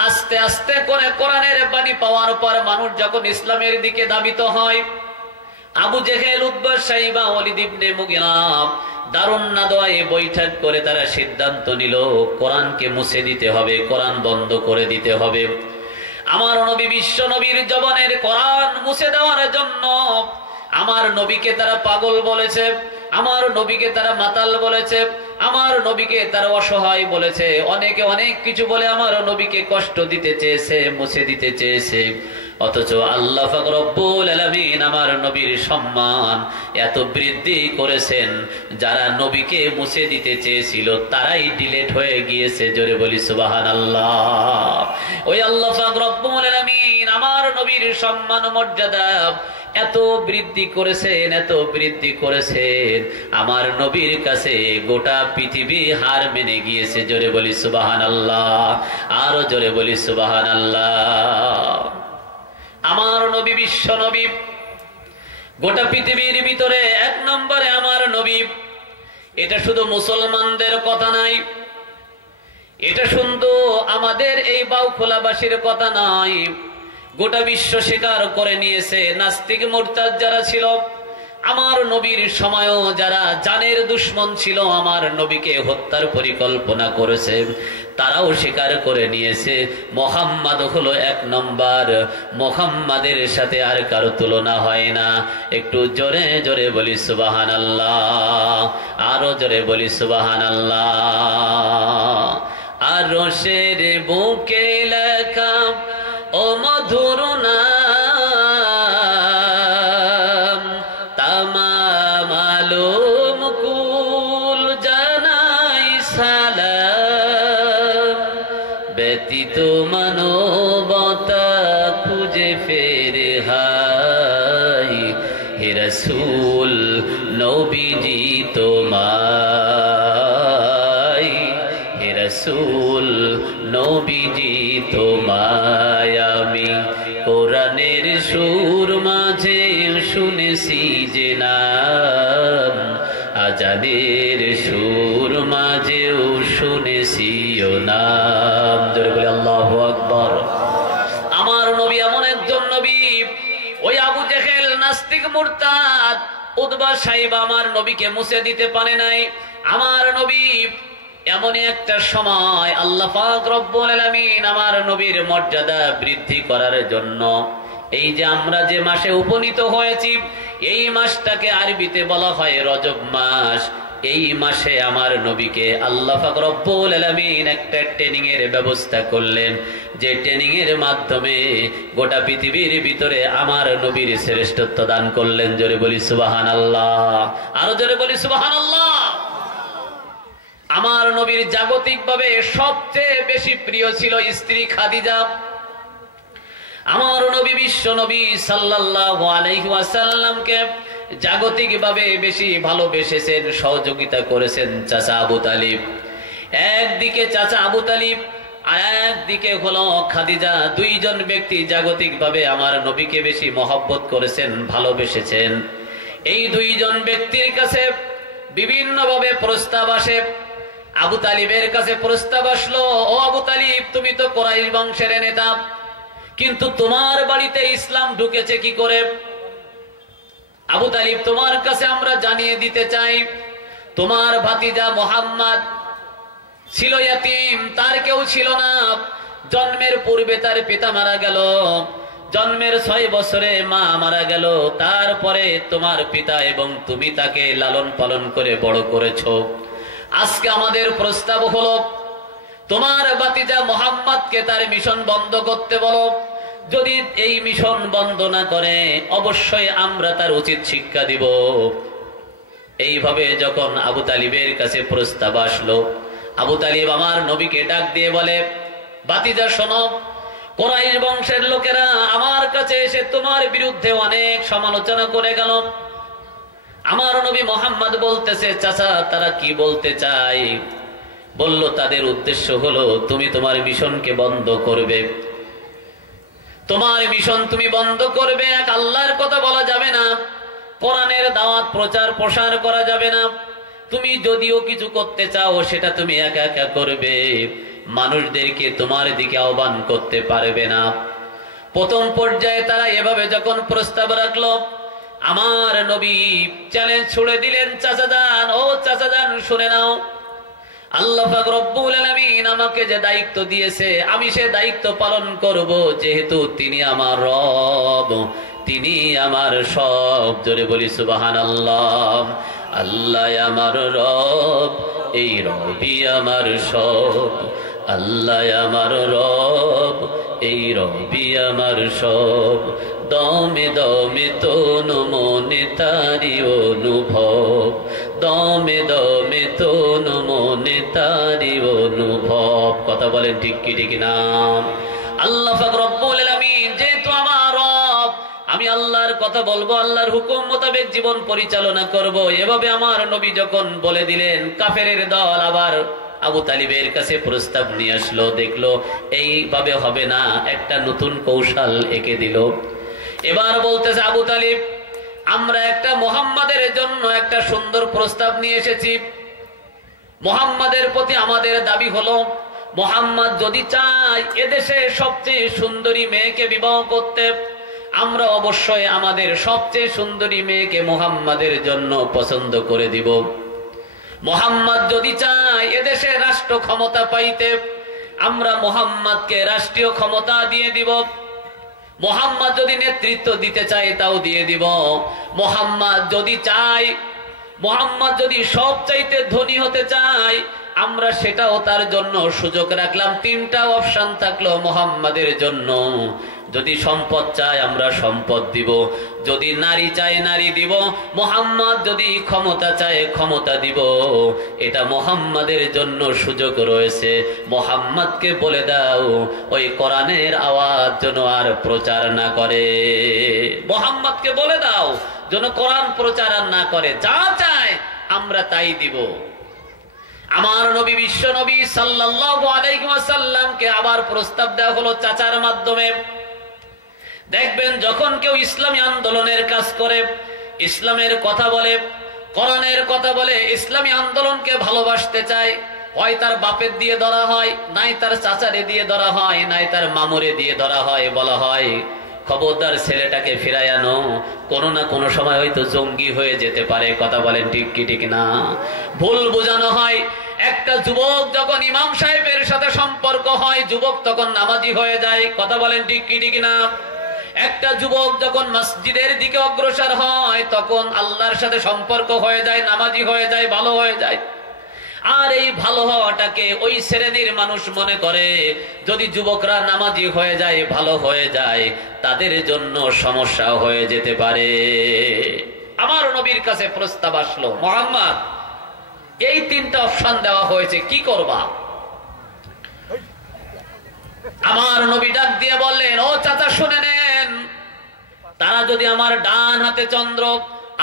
আস্তে আস্তে করে কোরআনের বাণী পাওয়ার পর মানুষ যখন ইসলামের দিকে ধাবিত হয়, আবু জেহেল, উতবা, শাইবা, ওয়ালিদ ইবনে মুগিরা দারুন নাদওয়ায়ে বৈঠক করে তারা সিদ্ধান্ত নিল কোরআনকে মুছে দিতে হবে, কোরআন বন্ধ করে দিতে হবে। আমার নবী, বিশ্ব নবীর জবানের কোরআন মুছে দেওয়ার জন্য আমার নবীকে তারা পাগল বলেছে, আমার নবীকে তারা মাতাল বলেছে, আমার নবীকে তারা অসহায় বলেছে, অনেকে অনেক কিছু বলে আমার নবীকে কষ্ট দিতে চেয়েছে, মুছে দিতে চেয়েছে। অথচ আল্লাহ পাক রব্বুল আলামিন আমার নবীর সম্মান এত বৃদ্ধি করেছেন, যারা নবীকে মুছে দিতে চেয়েছিল তারাই ডিলেট হয়ে গিয়েছে। জোরে বলি সুবহানাল্লাহ। ওই আল্লাহ পাক রব্বুল আলামিন আমার নবীর সম্মান মর্যাদা এত বৃদ্ধি করেছেন, এত বৃদ্ধি করেছেন, আমার নবীর কাছে গোটা পৃথিবী হার মেনে গিয়েছে। জোরে বলি সুবহানাল্লাহ, আরো জোরে বলি সুবহানাল্লাহ। আমার নবী, বিশ্ব নবী, গোটা পৃথিবীর ভিতরে এক নম্বরে আমার নবী। এটা শুধু মুসলমানদের কথা নাই, এটা শুধু আমাদের এই বাউখোলাবাসীর কথা নয়, গোটা বিশ্ব স্বীকার করে নিয়েছে। নাস্তিক মুরতাদ যারা ছিল আমার নবীর সময়ও, যারা জানের দুশমন ছিল, আমার নবীকে হত্যার পরিকল্পনা করেছে, তারাও স্বীকার করে নিয়েছে মুহাম্মদ হলো এক নম্বর, মুহাম্মাদের সাথে আর কারো তুলনা হয় না। একটু জোরে জোরে বলি সুবহানাল্লাহ, আরো জোরে বলি সুবহানাল্লাহ। আর রোশের বুকে লেখা ও মধুর নাম, তামাম আলম কুল জানাই সালাম, ব্যতীত মানবতা খুঁজে ফেরে হাই, হে রাসূল নবীজি তোমায়, হে রাসূল নবীজি তোমায় আমি কোরআনের সুর মাঝে শুনেছি যে নাম, আজানের সুর মাঝেও শুনেছি ও নাম। জোরে বলি আল্লাহু আকবার। আমার নবী এমন একজন নবী, ওই আবু জেহেল, নাস্তিক, মুরতাদ, উতবা, শাইবা আমার নবীকে মুছে দিতে পারে নাই। আমার নবী এমনই একটা সময় আল্লাহ পাক রব্বুল আলামিন আমার নবীর মর্যাদা বৃদ্ধি করার জন্য, এই যে আমরা যে মাসে উপনীত হয়েছি, এই মাসটাকে আরবিতে বলা হয় রজব মাস। এই মাসে আমার নবীকে আল্লাহ পাক রব্বুল আলামিন একটা ট্রেনিং এর ব্যবস্থা করলেন, যে ট্রেনিং এর মাধ্যমে গোটা পৃথিবীর ভিতরে আমার নবীর শ্রেষ্ঠত্ব দান করলেন। জোরে বলি সুবহানাল্লাহ, আরো জোরে বলি সুবহানাল্লাহ। আমার নবীর জাগতিকভাবে সবচেয়ে বেশি প্রিয় ছিল স্ত্রী খাদিজা। আমার নবী বিশ্ব নবী সাল্লাল্লাহু আলাইহি ওয়াসাল্লামকে জাগতিকভাবে বেশি ভালোবেসেছেন, সহযোগিতা করেছেন চাচা আবু তালিব। একদিকে চাচা আবু তালিব আর একদিকে হলো খাদিজা, দুইজন ব্যক্তি জাগতিকভাবে আমার নবীকে বেশি মহব্বত করেছেন, ভালোবেসেছেন। এই দুইজন ব্যক্তির কাছে বিভিন্নভাবে প্রস্তাব আসে। আবু তালিবের কাছে প্রস্তাব আসলো, ও আবু তালিব, তুমি তো কুরাইশ বংশের নেতা, কিন্তু তোমার বাড়িতে ইসলাম ঢুকেছে কি করে? আবু তালিব, তোমার কাছে আমরা জানিয়ে দিতে চাই, তোমার ভাতিজা মুহাম্মদ ছিল ইয়াতীম, তার কেউ ছিল না। জন্মের পূর্বে তার পিতা মারা গেল, জন্মের 6 বছরে মা মারা গেল, তারপরে তোমার পিতা এবং তুমি তাকে লালন পালন করে বড় করেছো। আজকে আমাদের প্রস্তাব হলো, তোমার ভাতিজা মুহাম্মদকে তার মিশন বন্ধ করতে বলো। যদি এই মিশন বন্ধ না করে অবশ্যই আমরা তার উচিত শিক্ষা দিব। এইভাবে যখন আবু তালিবের কাছে প্রস্তাব আসলো, আবু তালিব আমার নবীকে ডাক দিয়ে বলে, ভাতিজা শোনো, কুরাইশ বংশের লোকেরা আমার কাছে এসে তোমার বিরুদ্ধে অনেক সমালোচনা করে গেল। আমার নবী মুহাম্মদ বলতেছে, চাচা তারা কি বলতে চায়? বলল, তাদের উদ্দেশ্য হলো তুমি তোমার মিশনকে বন্ধ করবে, তোমার মিশন তুমি বন্ধ করবে। এক আল্লাহর কথা বলা যাবে না, কোরআনের দাওয়াত প্রচার প্রসার করা যাবে না। তুমি যদিও কিছু করতে চাও সেটা তুমি একা একা করবে, মানুষদেরকে তোমার দিকে আহ্বান করতে পারবে না। প্রথম পর্যায়ে তারা এভাবে যখন প্রস্তাব রাখলো, আমার নবী চ্যালেঞ্জ ছুড়ে দিলেন, চাচাজান, ও চাচাজান শুনে নাও, আল্লাহ পাক রব্বুল আলামিন আমাকে যে দায়িত্ব দিয়েছে আমি সে দায়িত্ব পালন করব, যেহেতু তিনি আমার রব, তিনি আমার সব। জোরে বলি সুবহানাল্লাহ। আল্লাহ আমার রব, এই রবি আমার সব। আল্লাহ আমার রব, এই রবি আমার সব। দমে দমে তনু মনে তারি অনুভব, দমে দমে তনু মনে তারি অনুভব। কথা বলেন ঠিক কি ঠিক না? আল্লাহ পাক রব্বুল আলামিন যেহেতু আমার রব, আমি আল্লাহর কথা বলবো, আল্লাহর হুকুম মোতাবেক জীবন পরিচালনা করব। এভাবে আমার নবী যখন বলে দিলেন, কাফেরের দল আবার আবু তালিবের কাছে প্রস্তাব নিয়ে আসলো। দেখলো এইভাবে হবে না, একটা নতুন কৌশল এঁকে দিল। এবার বলতেছে, আবু তালিব, আমরা একটা মুহাম্মাদের জন্য একটা সুন্দর প্রস্তাব নিয়ে এসেছি। মুহাম্মাদের প্রতি আমাদের দাবি হলো, মুহাম্মদ যদি চায় এদেশে সবচেয়ে সুন্দরী মেয়েকে বিবাহ করতে, আমরা অবশ্যই আমাদের সবচেয়ে সুন্দরী মেয়েকে মুহাম্মাদের জন্য পছন্দ করে দিব। মুহাম্মদ যদি চায় এদেশে রাষ্ট্র ক্ষমতা পাইতে, আমরা মুহাম্মদকে রাষ্ট্রীয় ক্ষমতা দিয়ে দিব। মুহাম্মদ যদি নেতৃত্ব দিতে চায় তাও দিয়ে দিব। মুহাম্মদ যদি চায়, মুহাম্মদ যদি সব চাইতে ধনী হতে চায়, আমরা সেটাও তার জন্য সুযোগ রাখলাম। 3টা অপশন থাকলো মুহাম্মাদের জন্য। যদি সম্পদ চায় আমরা সম্পদ দিব, যদি নারী চায় নারী দিব, মুহাম্মদ যদি ক্ষমতা চায় ক্ষমতা দিব। এটা মুহাম্মাদের জন্য সুযোগ রয়েছে। মুহাম্মদকে বলে দাও ওই কোরআনের আওয়াজ যেন আর প্রচার না করে। মুহাম্মদকে বলে দাও যেন কোরআন প্রচার না করে, যা চায় আমরা তাই দিব। আমার নবী বিশ্ব নবী সাল্লাল্লাহু আলাইহি ওয়াসাল্লামকে আবার প্রস্তাব দেওয়া হলো চাচার মাধ্যমে। দেখবেন যখন কেউ ইসলামী আন্দোলনের কাজ করে, ইসলামের কথা বলে, কোরআনের কথা বলে, ইসলামী আন্দোলনকে ভালোবাসতে চায়, হয় তার বাপের দিয়ে ধরা হয়, নাই তার চাচারে দিয়ে ধরা হয়, নাই তার মামুরে দিয়ে ধরা হয়। বলা হয়, খবরদার ছেলেটাকে ফিরায় আনো, কোনো না কোনো সময় হয়তো জঙ্গি হয়ে যেতে পারে। কথা বলেন ঠিক কি ঠিক না? ভুল বোঝানো হয়। একটা যুবক যখন ইমাম সাহেবের সাথে সম্পর্ক হয়, যুবক তখন নামাজি হয়ে যায়। কথা বলেন ঠিক কি ঠিক না? একটা যুবক যখন মসজিদের দিকে অগ্রসর হয় তখন আল্লাহর সাথে সম্পর্ক হয়ে যায়, নামাজি হয়ে যায়, ভালো হয়ে যায়। আর এই ভালো হওয়াটাকে ওই শ্রেণীর মানুষ মনে করে যদি যুবকরা নামাজি হয়ে যায়, ভালো হয়ে যায়, তাদের জন্য সমস্যা হয়ে যেতে পারে। আমার নবীর কাছে প্রস্তাব আসলো, মুহাম্মদ এই তিনটা অপশন দেওয়া হয়েছে, কি করবা? আমার নবী ডাক দিয়ে বললেন, ও চাচা শুনে নেন, তারা যদি আমার ডান হাতে চন্দ্র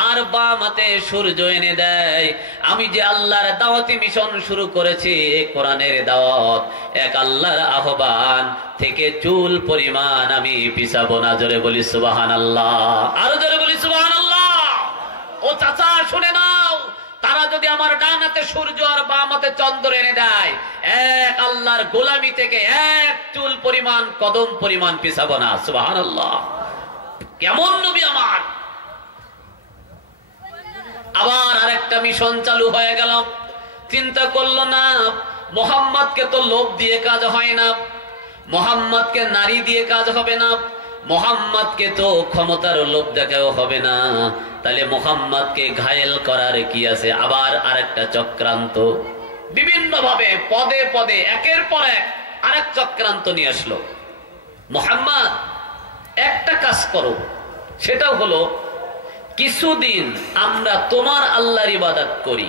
আর বাম হাতে সূর্য এনে দেয়, আমি যে আল্লাহর দাওয়াতি মিশন শুরু করেছি, কোরআনের দাওয়াত, এক আল্লাহর আহ্বান থেকে চুল পরিমাণ আমি পিছাবো না। জোরে বলি সুবহানাল্লাহ, আরো জোরে বলি সুবহানাল্লাহ। ও চাচা শুনে নাও, তারা যদি আমার ডান হাতে সূর্য আর বাম হাতে চন্দ্র এনে দেয়, এক আল্লাহর গোলামি থেকে এক চুল পরিমাণ, কদম পরিমাণ পিছাবো না। সুবহানাল্লাহ, কেমন নবী আমার! আবার আরেকটা মিশন চালু হয়ে গেল। চিন্তা করলো না, মুহাম্মদকে তো লোভ দিয়ে কাজ হয় না, মুহাম্মদকে নারী দিয়ে কাজ হবে না, মুহাম্মদকে তো ক্ষমতার লোভ দেখাও হবে না, তাহলে মুহাম্মদকে ঘায়েল করার কি আছে? আবার আরেকটা চক্রান্ত, বিভিন্ন ভাবে পদে পদে একের পর এক আরেক চক্রান্ত নিয়ে আসলো। মুহাম্মদ একটা কাজ করো, সেটাও হলো কিছুদিন আমরা তোমার আল্লাহর ইবাদত করি,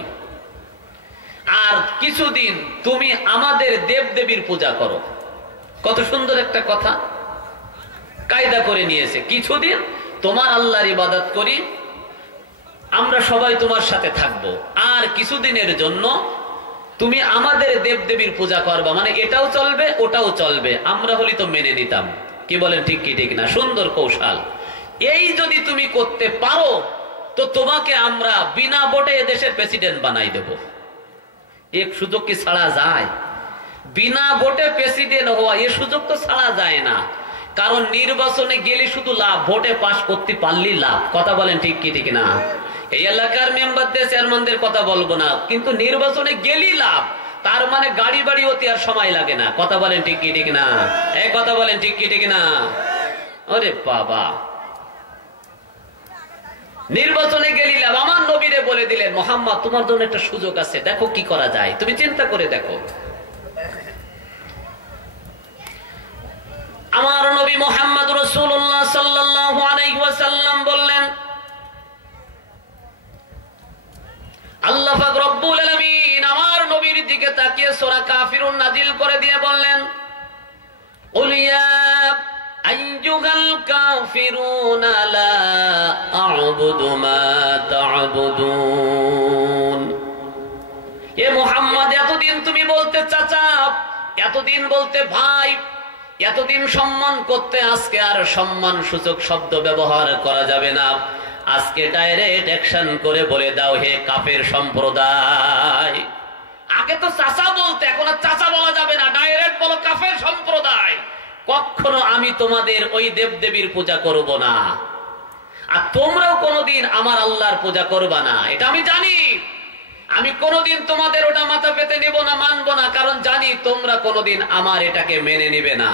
আর কিছুদিন তুমি আমাদের দেব দেবীর পূজা করো। কত সুন্দর একটা কথা কায়দা করে নিয়েছে, কিছুদিন তোমার আল্লাহর ইবাদত করি, আমরা সবাই তোমার সাথে থাকবো, আর কিছুদিনের জন্য তুমি আমাদের দেব দেবীর পূজা করবা। মানে এটাও চলবে ওটাও চলবে, আমরা হলি তো মেনে নিতাম। কি বলেন, ঠিক কি ঠিক না? সুন্দর কৌশল। এই যদি তুমি করতে পারো তো তোমাকে আমরা বিনা ভোটে এদেশের প্রেসিডেন্ট বানাই দেব। এক সুযোগ কি ছাড়া যায়? বিনা ভোটে প্রেসিডেন্ট হওয়া এ সুযোগ তো ছাড়া যায় না, কারণ নির্বাচনে গেলে শুধু লাভ, ভোটে পাশ করতে পারলেই লাভ। কথা বলেন ঠিক কি ঠিক না? এই এলাকার মেম্বারদের, চেয়ারম্যানদের কথা বলবো না, কিন্তু নির্বাচনে গেলেই লাভ। তার মানে গাড়ি বাড়ি হতে আর সময় লাগে না। কথা বলেন ঠিক কি ঠিক না? এই কথা বলেন ঠিক কি ঠিক না? আরে বাবা, নির্বাচনে গেলি লাভ। আমার নবীরে বলে দিলেন, মুহাম্মদ তোমার জন্য একটা সুযোগ আছে, দেখো কি করা যায়, তুমি চিন্তা করে দেখো। আমার নবী মুহাম্মদ রাসূলুল্লাহ সাল্লাল্লাহু আলাইহি ওয়াসাল্লাম বললেন, আল্লাহ পাক রব্বুল আলামিন আমার নবীর দিকে তাকিয়ে সূরা কাফিরুন নাজিল করে দিয়ে বললেন, কুল ইয়া আইয়ুহাল কাফিরুনা লা আ'বুদু মা তা'বুদুন। এ মুহাম্মদ, এতদিন তুমি বলতে চাচা, এতদিন বলতে ভাই, এতদিন সম্মান করতে, আজকে আর সম্মান সূচক শব্দ ব্যবহার করা যাবে না। আজকে ডাইরেক্ট অ্যাকশন করে বলে দাও, হে কাফের সম্প্রদায়। আগে তো চাচা বলতে, এখন আর চাচা বলা যাবে না, ডাইরেক্ট বলো কাফের সম্প্রদায়, কখনো আমি তোমাদের ওই দেবদেবীর পূজা করব না, আর তোমরাও কোনোদিন আমার আল্লাহর পূজা করবা না। এটা আমি জানি, আমি কোনোদিন তোমাদের ওটা মাথা পেতে নেব না, মানবো না, কারণ জানি তোমরা কোনোদিন আমার এটাকে মেনে নিবে না।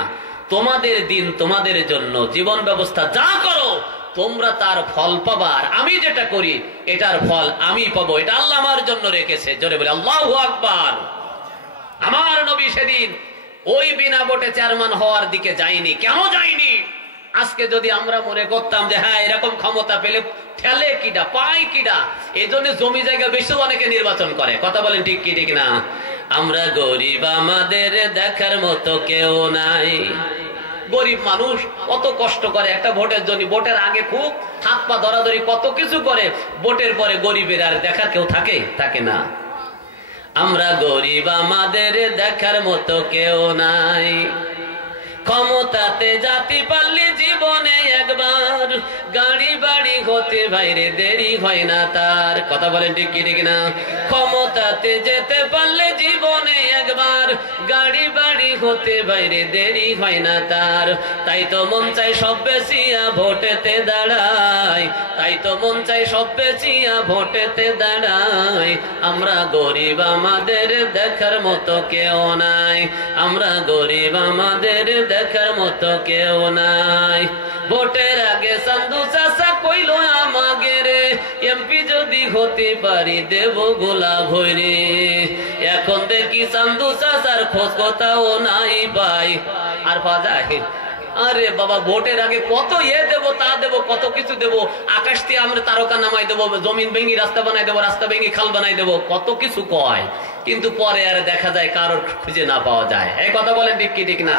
তোমাদের দিন তোমাদের জন্য, জীবন ব্যবস্থা যা করো তোমরা তার ফল পাবার, আমি যেটা করি এটার ফল আমি পাবো, এটা আল্লাহ আমার জন্য রেখেছে। জোরে বলে আল্লাহু আকবার। আমার নবী সেদিন ওই বিনা ভোটে চেয়ারম্যান হওয়ার দিকে যায়নি। কেন যায়নি? আজকে যদি আমরা মনে করতাম যে হ্যাঁ এরকম ক্ষমতা পেলে ঠেলে কিডা, পায় কিডা, এই জন্য জমি জায়গা বেশি অনেকে নির্বাচন করে। কথা বলেন ঠিক কি ঠিক না? আমরা গরিব, আমাদের দেখার মতো কেউ নাই। গরিব মানুষ কত কষ্ট করে একটা ভোটের জন্য, ভোটের আগে খুব হাত পা ধরাধরি কত কিছু করে, ভোটের পরে গরিবের আর দেখার কেউ থাকে না। আমরা গরিব, আমাদের দেখার মতো কেউ নাই। ক্ষমতাতে জাতি পারলে জীবনে একবার, গাড়ি বাড়ি হতে বাইরে দেরি হয় না তার। কথা বলেন ঠিক কি ঠিক না? ক্ষমতাতে যেতে পারলে জীবনে একবার, গাড়ি বাড়ি হতে বাইরে দেরি হয় না তার। তাই তো মন চাই সব বেচিয়া ভোটেতে দাঁড়াই, তাই তো মন চাই সব বেচিয়া ভোটেতে দাঁড়াই। আমরা গরিব, আমাদের দেখার মতো কেউ নাই। আমরা গরিব, আমাদের দেখার মতো কেউ নাই। ভোটের আগে চান্দু চাচা কইল আমাকে রে, এমপি যদি হতে পারি দেব গোলা ভরে। এখন দেখি চান্দু চাচার খোঁজ কথাও নাই পাই, আর পাওয়া যায়? আরে বাবা, ভোটের আগে কত দেবো, তা দেবো, কত কিছু দেবো, আকাশ দিয়ে আমরা তারকা নামাই দেবো, জমিন ভেঙে রাস্তা বানাই দেবো, রাস্তা ভেঙে খাল বানাই দেবো, কত কিছু কয়, কিন্তু পরে আর দেখা যায় কারোর খুঁজে না পাওয়া যায়। এই কথা বলেন ঠিক কি ঠিক না?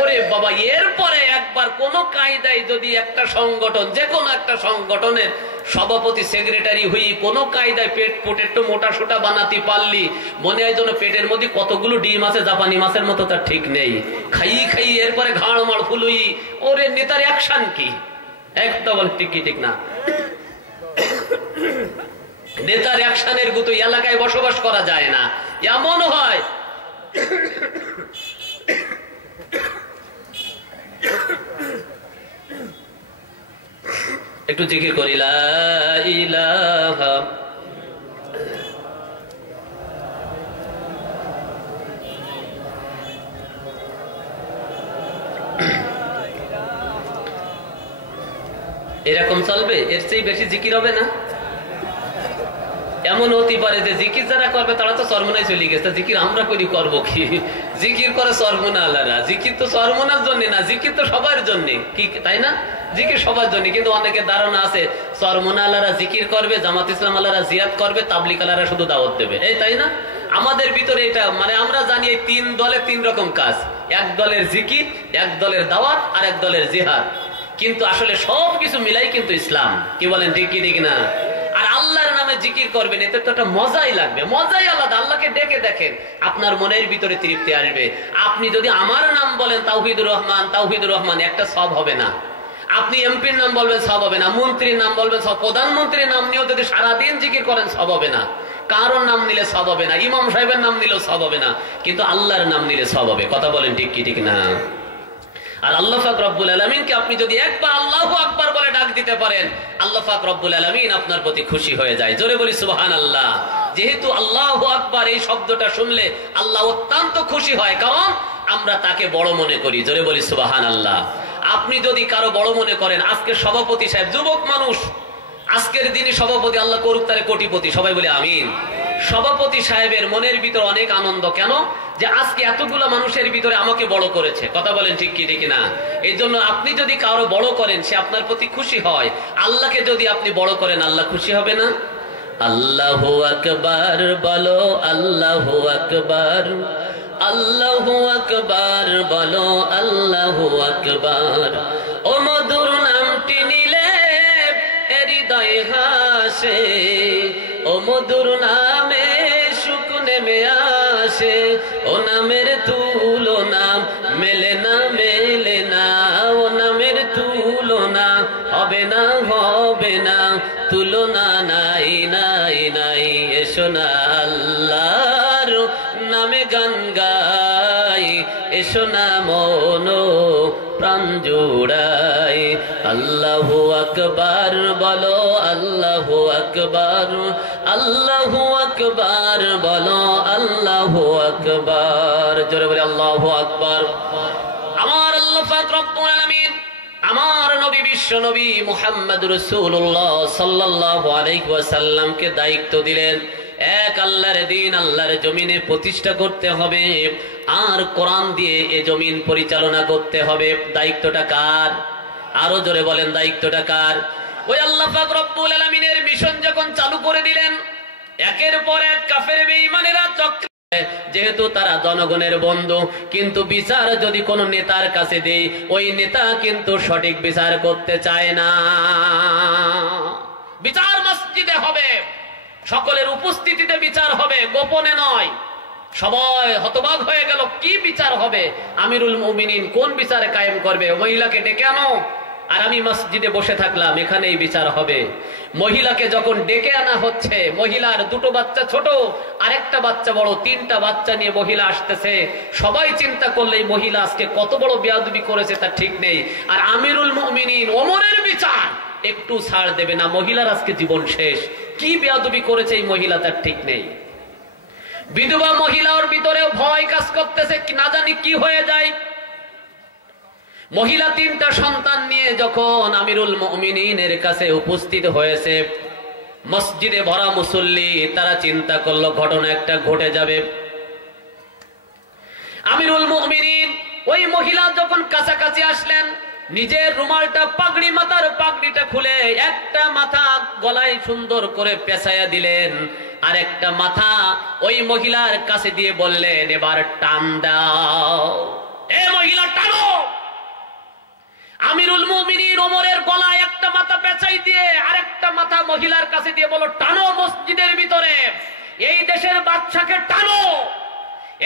ওরে বাবা, এরপরে একবার কোন কায়দায় যদি একটা সংগঠন, যে কোনো একটা সংগঠনের সভাপতি সেক্রেটারি হই কোন কায়দায় পেট একটু মোটা সোটা বানাতে পারলি, মনে হয় যেন পেটের মধ্যে কতগুলো ডিম আছে জাপানি মাছের মতো, তার ঠিক নেই। খাইয়ে খাইয়ে এরপরে ঘাড় মাড় ফুলুই, ওরে নেতার অ্যাকশন কি? একটা বল ঠিক কি ঠিক না? নেতার অ্যাকশনের গুতো এলাকায় বসবাস করা যায় না। এমন হয় একটু জিকির করি, লা ইলাহা এরকম চলবে? এর চেয়ে বেশি জিকির হবে না? এমন হতে পারে যে জিকির যারা করবে তারা তো সরমনায় চলে গেছে, জিকির আমরা করি করবো কি? জিকির করে সরমনা আল্লাহরা। জিকির তো সরমনার জন্য না, জিকির তো সবার জন্য, কি তাই না? জিকির সবার জন্য, কিন্তু অনেকের ধারণা আছে সরমনা আল্লাহরা জিকির করবে, জামাত ইসলাম আল্লাহরা জিয়াদ করবে, তাবলিগ আল্লাহরা শুধু দাওয়াত দেবে, এই তাই না? আমাদের ভিতরে এটা মানে আমরা জানি এই তিন দলে তিন রকম কাজ, এক দলের জিকির, এক দলের দাওয়াত, আর এক দলের জিহাদ। কিন্তু আসলে সবকিছু মিলাই কিন্তু ইসলাম। কি বলেন ঠিক কি ঠিক না? আর আল্লাহর নামে জিকির করবেন, এতে তো একটা মজাই লাগবে, মজাই আলাদা। আল্লাহকে ডেকে দেখেন, আপনার মনের ভিতরে তৃপ্তি আসবে। আপনি যদি আমার নাম বলেন তাওহীদুর রহমান, তাওহীদুর রহমান, একটা সব হবে না। আপনি এমপির নাম বলবেন, সব হবে না। মন্ত্রীর নাম বলবেন, সব। প্রধানমন্ত্রীর নাম নিয়েও যদি সারাদিন জিকির করেন, সব হবে না। কারোর নাম নিলে সব হবে না, ইমাম সাহেবের নাম নিলেও সব হবে না, কিন্তু আল্লাহর নাম নিলে সব হবে। কথা বলেন ঠিক কি ঠিক না? আর আল্লাহ পাক রব্বুল আলামিনকে আপনি যদি একবার আল্লাহু আকবার বলে ডাক দিতে পারেন, আল্লাহ পাক রব্বুল আলামিন আপনার প্রতি খুশি হয়ে যায়। জোরে বলি সুবহানাল্লাহ। যেহেতু আল্লাহু আকবার এই শব্দটা শুনলে আল্লাহ অত্যন্ত খুশি হয়, কারণ আমরা তাকে বড় মনে করি। জোরে বলি সুবহানাল্লাহ। আপনি যদি কারো বড় মনে করেন, আজকে সভাপতি সাহেব যুবক মানুষ, আজকের দিনে সভাপতি, আল্লাহ করুক তারে কোটিপতি, সবাই বলে আমিন। সভাপতি সাহেবের মনের ভিতর অনেক আনন্দ, কেন? যে আজকে এতগুলো মানুষের ভিতরে আমাকে বড় করেছে। কথা বলেন ঠিক কি ঠিক না? এই জন্য আপনি যদি কারো বড় করেন, সে আপনার প্রতি খুশি হয়। আল্লাহকে যদি আপনি বড় করেন, আল্লাহ খুশি হবে না? আল্লাহু আকবার বলো, আল্লাহু আকবার, আল্লাহু আকবার বলো, আল্লাহু আকবার। ও মধুর নামটি নিলে হৃদয় হাসে, ও মধুর নামে সুখ নেমে আসে, ও নামের তুলনা মেলে না, মেলে না, ও নামের তুলনা হবে না, হবে না, তুলনা নাই, নাই, নাই। এসো না আল্লাহর নামে গান গাই, এসো না মনো প্রাণ জুড়াই। আল্লাহু আকবার বলো, আল্লাহু আকবার, আল্লাহু আকবার বলো, আল্লাহু আকবার। জোরে বলে আল্লাহু আকবার। আমার আল্লাহ পাক রব্বুল আলামিন আমার নবী, বিশ্ব নবী মুহাম্মদ রাসূলুল্লাহ সাল্লাল্লাহু আলাইহি ওয়াসাল্লামকে দায়িত্ব দিলেন, এক আল্লাহর দ্বীন আল্লাহর জমিনে প্রতিষ্ঠা করতে হবে, আর কোরআন দিয়ে এ জমিন পরিচালনা করতে হবে। দায়িত্বটা কার? আরো জোরে বলেন, দায়িত্বটা কার? ওই আল্লাহ পাক রব্বুল আলামিনের মিশন যখন চালু করে দিলেন, একের পর এক কাফের বেঈমানেরা চক্র, যেহেতু তারা জনগণের বন্ধু, কিন্তু বিচার যদি কোন নেতার কাছে দেই, ওই নেতা কিন্তু সঠিক বিচার করতে চায় না। বিচার মসজিদে হবে, সকলের উপস্থিতিতে বিচার হবে, গোপনে নয়। সবাই হতবাক হয়ে গেল, কি বিচার হবে? আমিরুল মুমিনিন কোন বিচারে কায়েম করবে? মহিলাকে ডেকে আনো, আর আমি মসজিদে বসে থাকলাম, এখানেই বিচার হবে। মহিলাকে যখন ডেকে আনা হচ্ছে, মহিলার দুটো বাচ্চা ছোট, আরেকটা বাচ্চা বড়, তিনটা বাচ্চা নিয়ে মহিলা আসতেছে। সবাই চিন্তা করলে এই মহিলা আজকে কত বড় বেয়াদবি করেছে তার ঠিক নেই। আর আমিরুল মুমিনিন ওমরের বিচার একটু ছাড় দেবে না, মহিলার আজকে জীবন শেষ। কি বেয়াদবি করেছে এই মহিলা তার ঠিক নেই। বিধবা মহিলার ভিতরেও ভয় কাজ করতেছে, না জানি কি হয়ে যায়। মহিলা 3টা সন্তান নিয়ে যখন আমিরুল মুমিনিনের কাছে উপস্থিত হয়েছে, মসজিদে ভরা মুসল্লি, তারা চিন্তা করলো ঘটনা একটা ঘটে যাবে। আমিরুল মুমিনিন ওই মহিলা যখন কাছাকাছি আসলেন, নিজের রুমালটা, পাগড়ি, মাথার পাগড়িটা খুলে একটা মাথা গলায় সুন্দর করে পেঁচাইয়া দিলেন, আর একটা মাথা ওই মহিলার কাছে দিয়ে বললেন, এবার টান দাও, এ মহিলা টানো। আমিরুল মুমিনিন ওমরের গলায় একটা মাথা পেঁচাই দিয়ে আরেকটা মাথা মহিলার কাছে দিয়ে বলো, টানো মসজিদের ভিতরে, এই দেশের বাদশাকে টানো।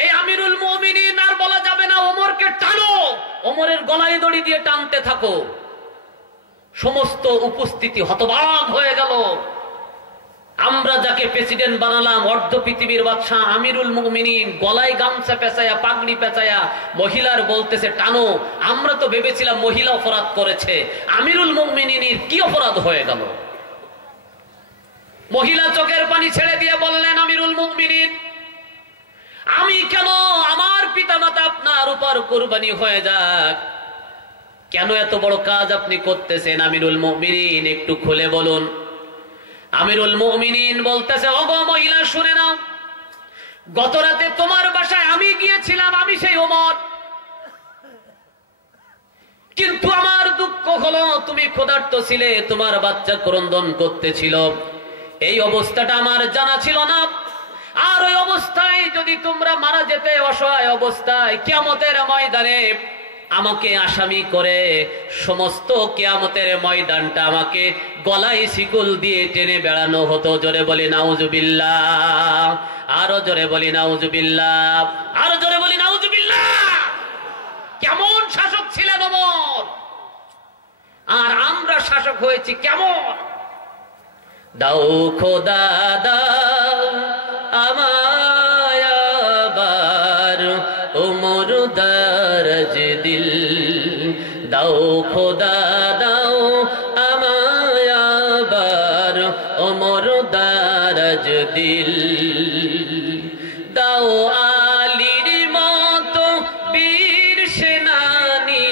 এই আমিরুল মুমিনিন আর বলা যাবে না ওমরকে টানো, ওমরের গলায় দড়ি দিয়ে টানতে থাকো। সমস্ত উপস্থিতি হতবাক হয়ে গেল। আমরা যাকে প্রেসিডেন্ট বানালাম, অর্ধ পৃথিবীর বাদশা আমিরুল মুমিনিন গলায় গামছা পেঁচায়া, পাগড়ি পেঁচায়া মহিলার বলতেছে টানো। আমরা তো ভেবেছিলাম মহিলা অপরাধ করেছে, আমিরুল মুমিনিনের কি অপরাধ হয়ে গেল? মহিলা চোখের পানি ছেড়ে দিয়ে বললেন, আমিরুল মুমিনিন, আমি কেন, আমার পিতামাতা আপনার উপর কুরবানি হয়ে যাক, কেন এত বড় কাজ আপনি করতেছেন? আমিরুল মুমিনিন একটু খুলে বলুন। আমিরুল মুমিনিন বলতেছে, ওগো মহিলা শুনে নাও, গত রাতে তোমার বাসায় আমি গিয়েছিলাম, আমি সেই ওমর, কিন্তু আমার দুঃখ হলো তুমি ক্ষুধার্ত ছিলে, তোমার বাচ্চা ক্রন্দন করতেছিল, এই অবস্থাটা আমার জানা ছিল না। আর ওই অবস্থায় যদি তোমরা মারা যেতে, অসহায় অবস্থায় কিয়ামতের ময়দানে আমাকে আসামি করে সমস্ত কিয়ামতের ময়দানটা আমাকে গলায় শিকল দিয়ে টেনে বেড়ানো হতো। জোরে বলি নাউজুবিল্লাহ, আরো জোরে বলি নাউজুবিল্লাহ, আরো জোরে বলি নাউজুবিল্লাহ। কেমন শাসক ছিলেন ওমর, আর আমরা শাসক হয়েছি কেমন? দাও খোদা দাও আমায় আবার ওমর দারাজ দিল, দাও খোদা দাও আমায় আবার ওমর দারাজ দিল, দাও আলীর মতো বীর সেনানি,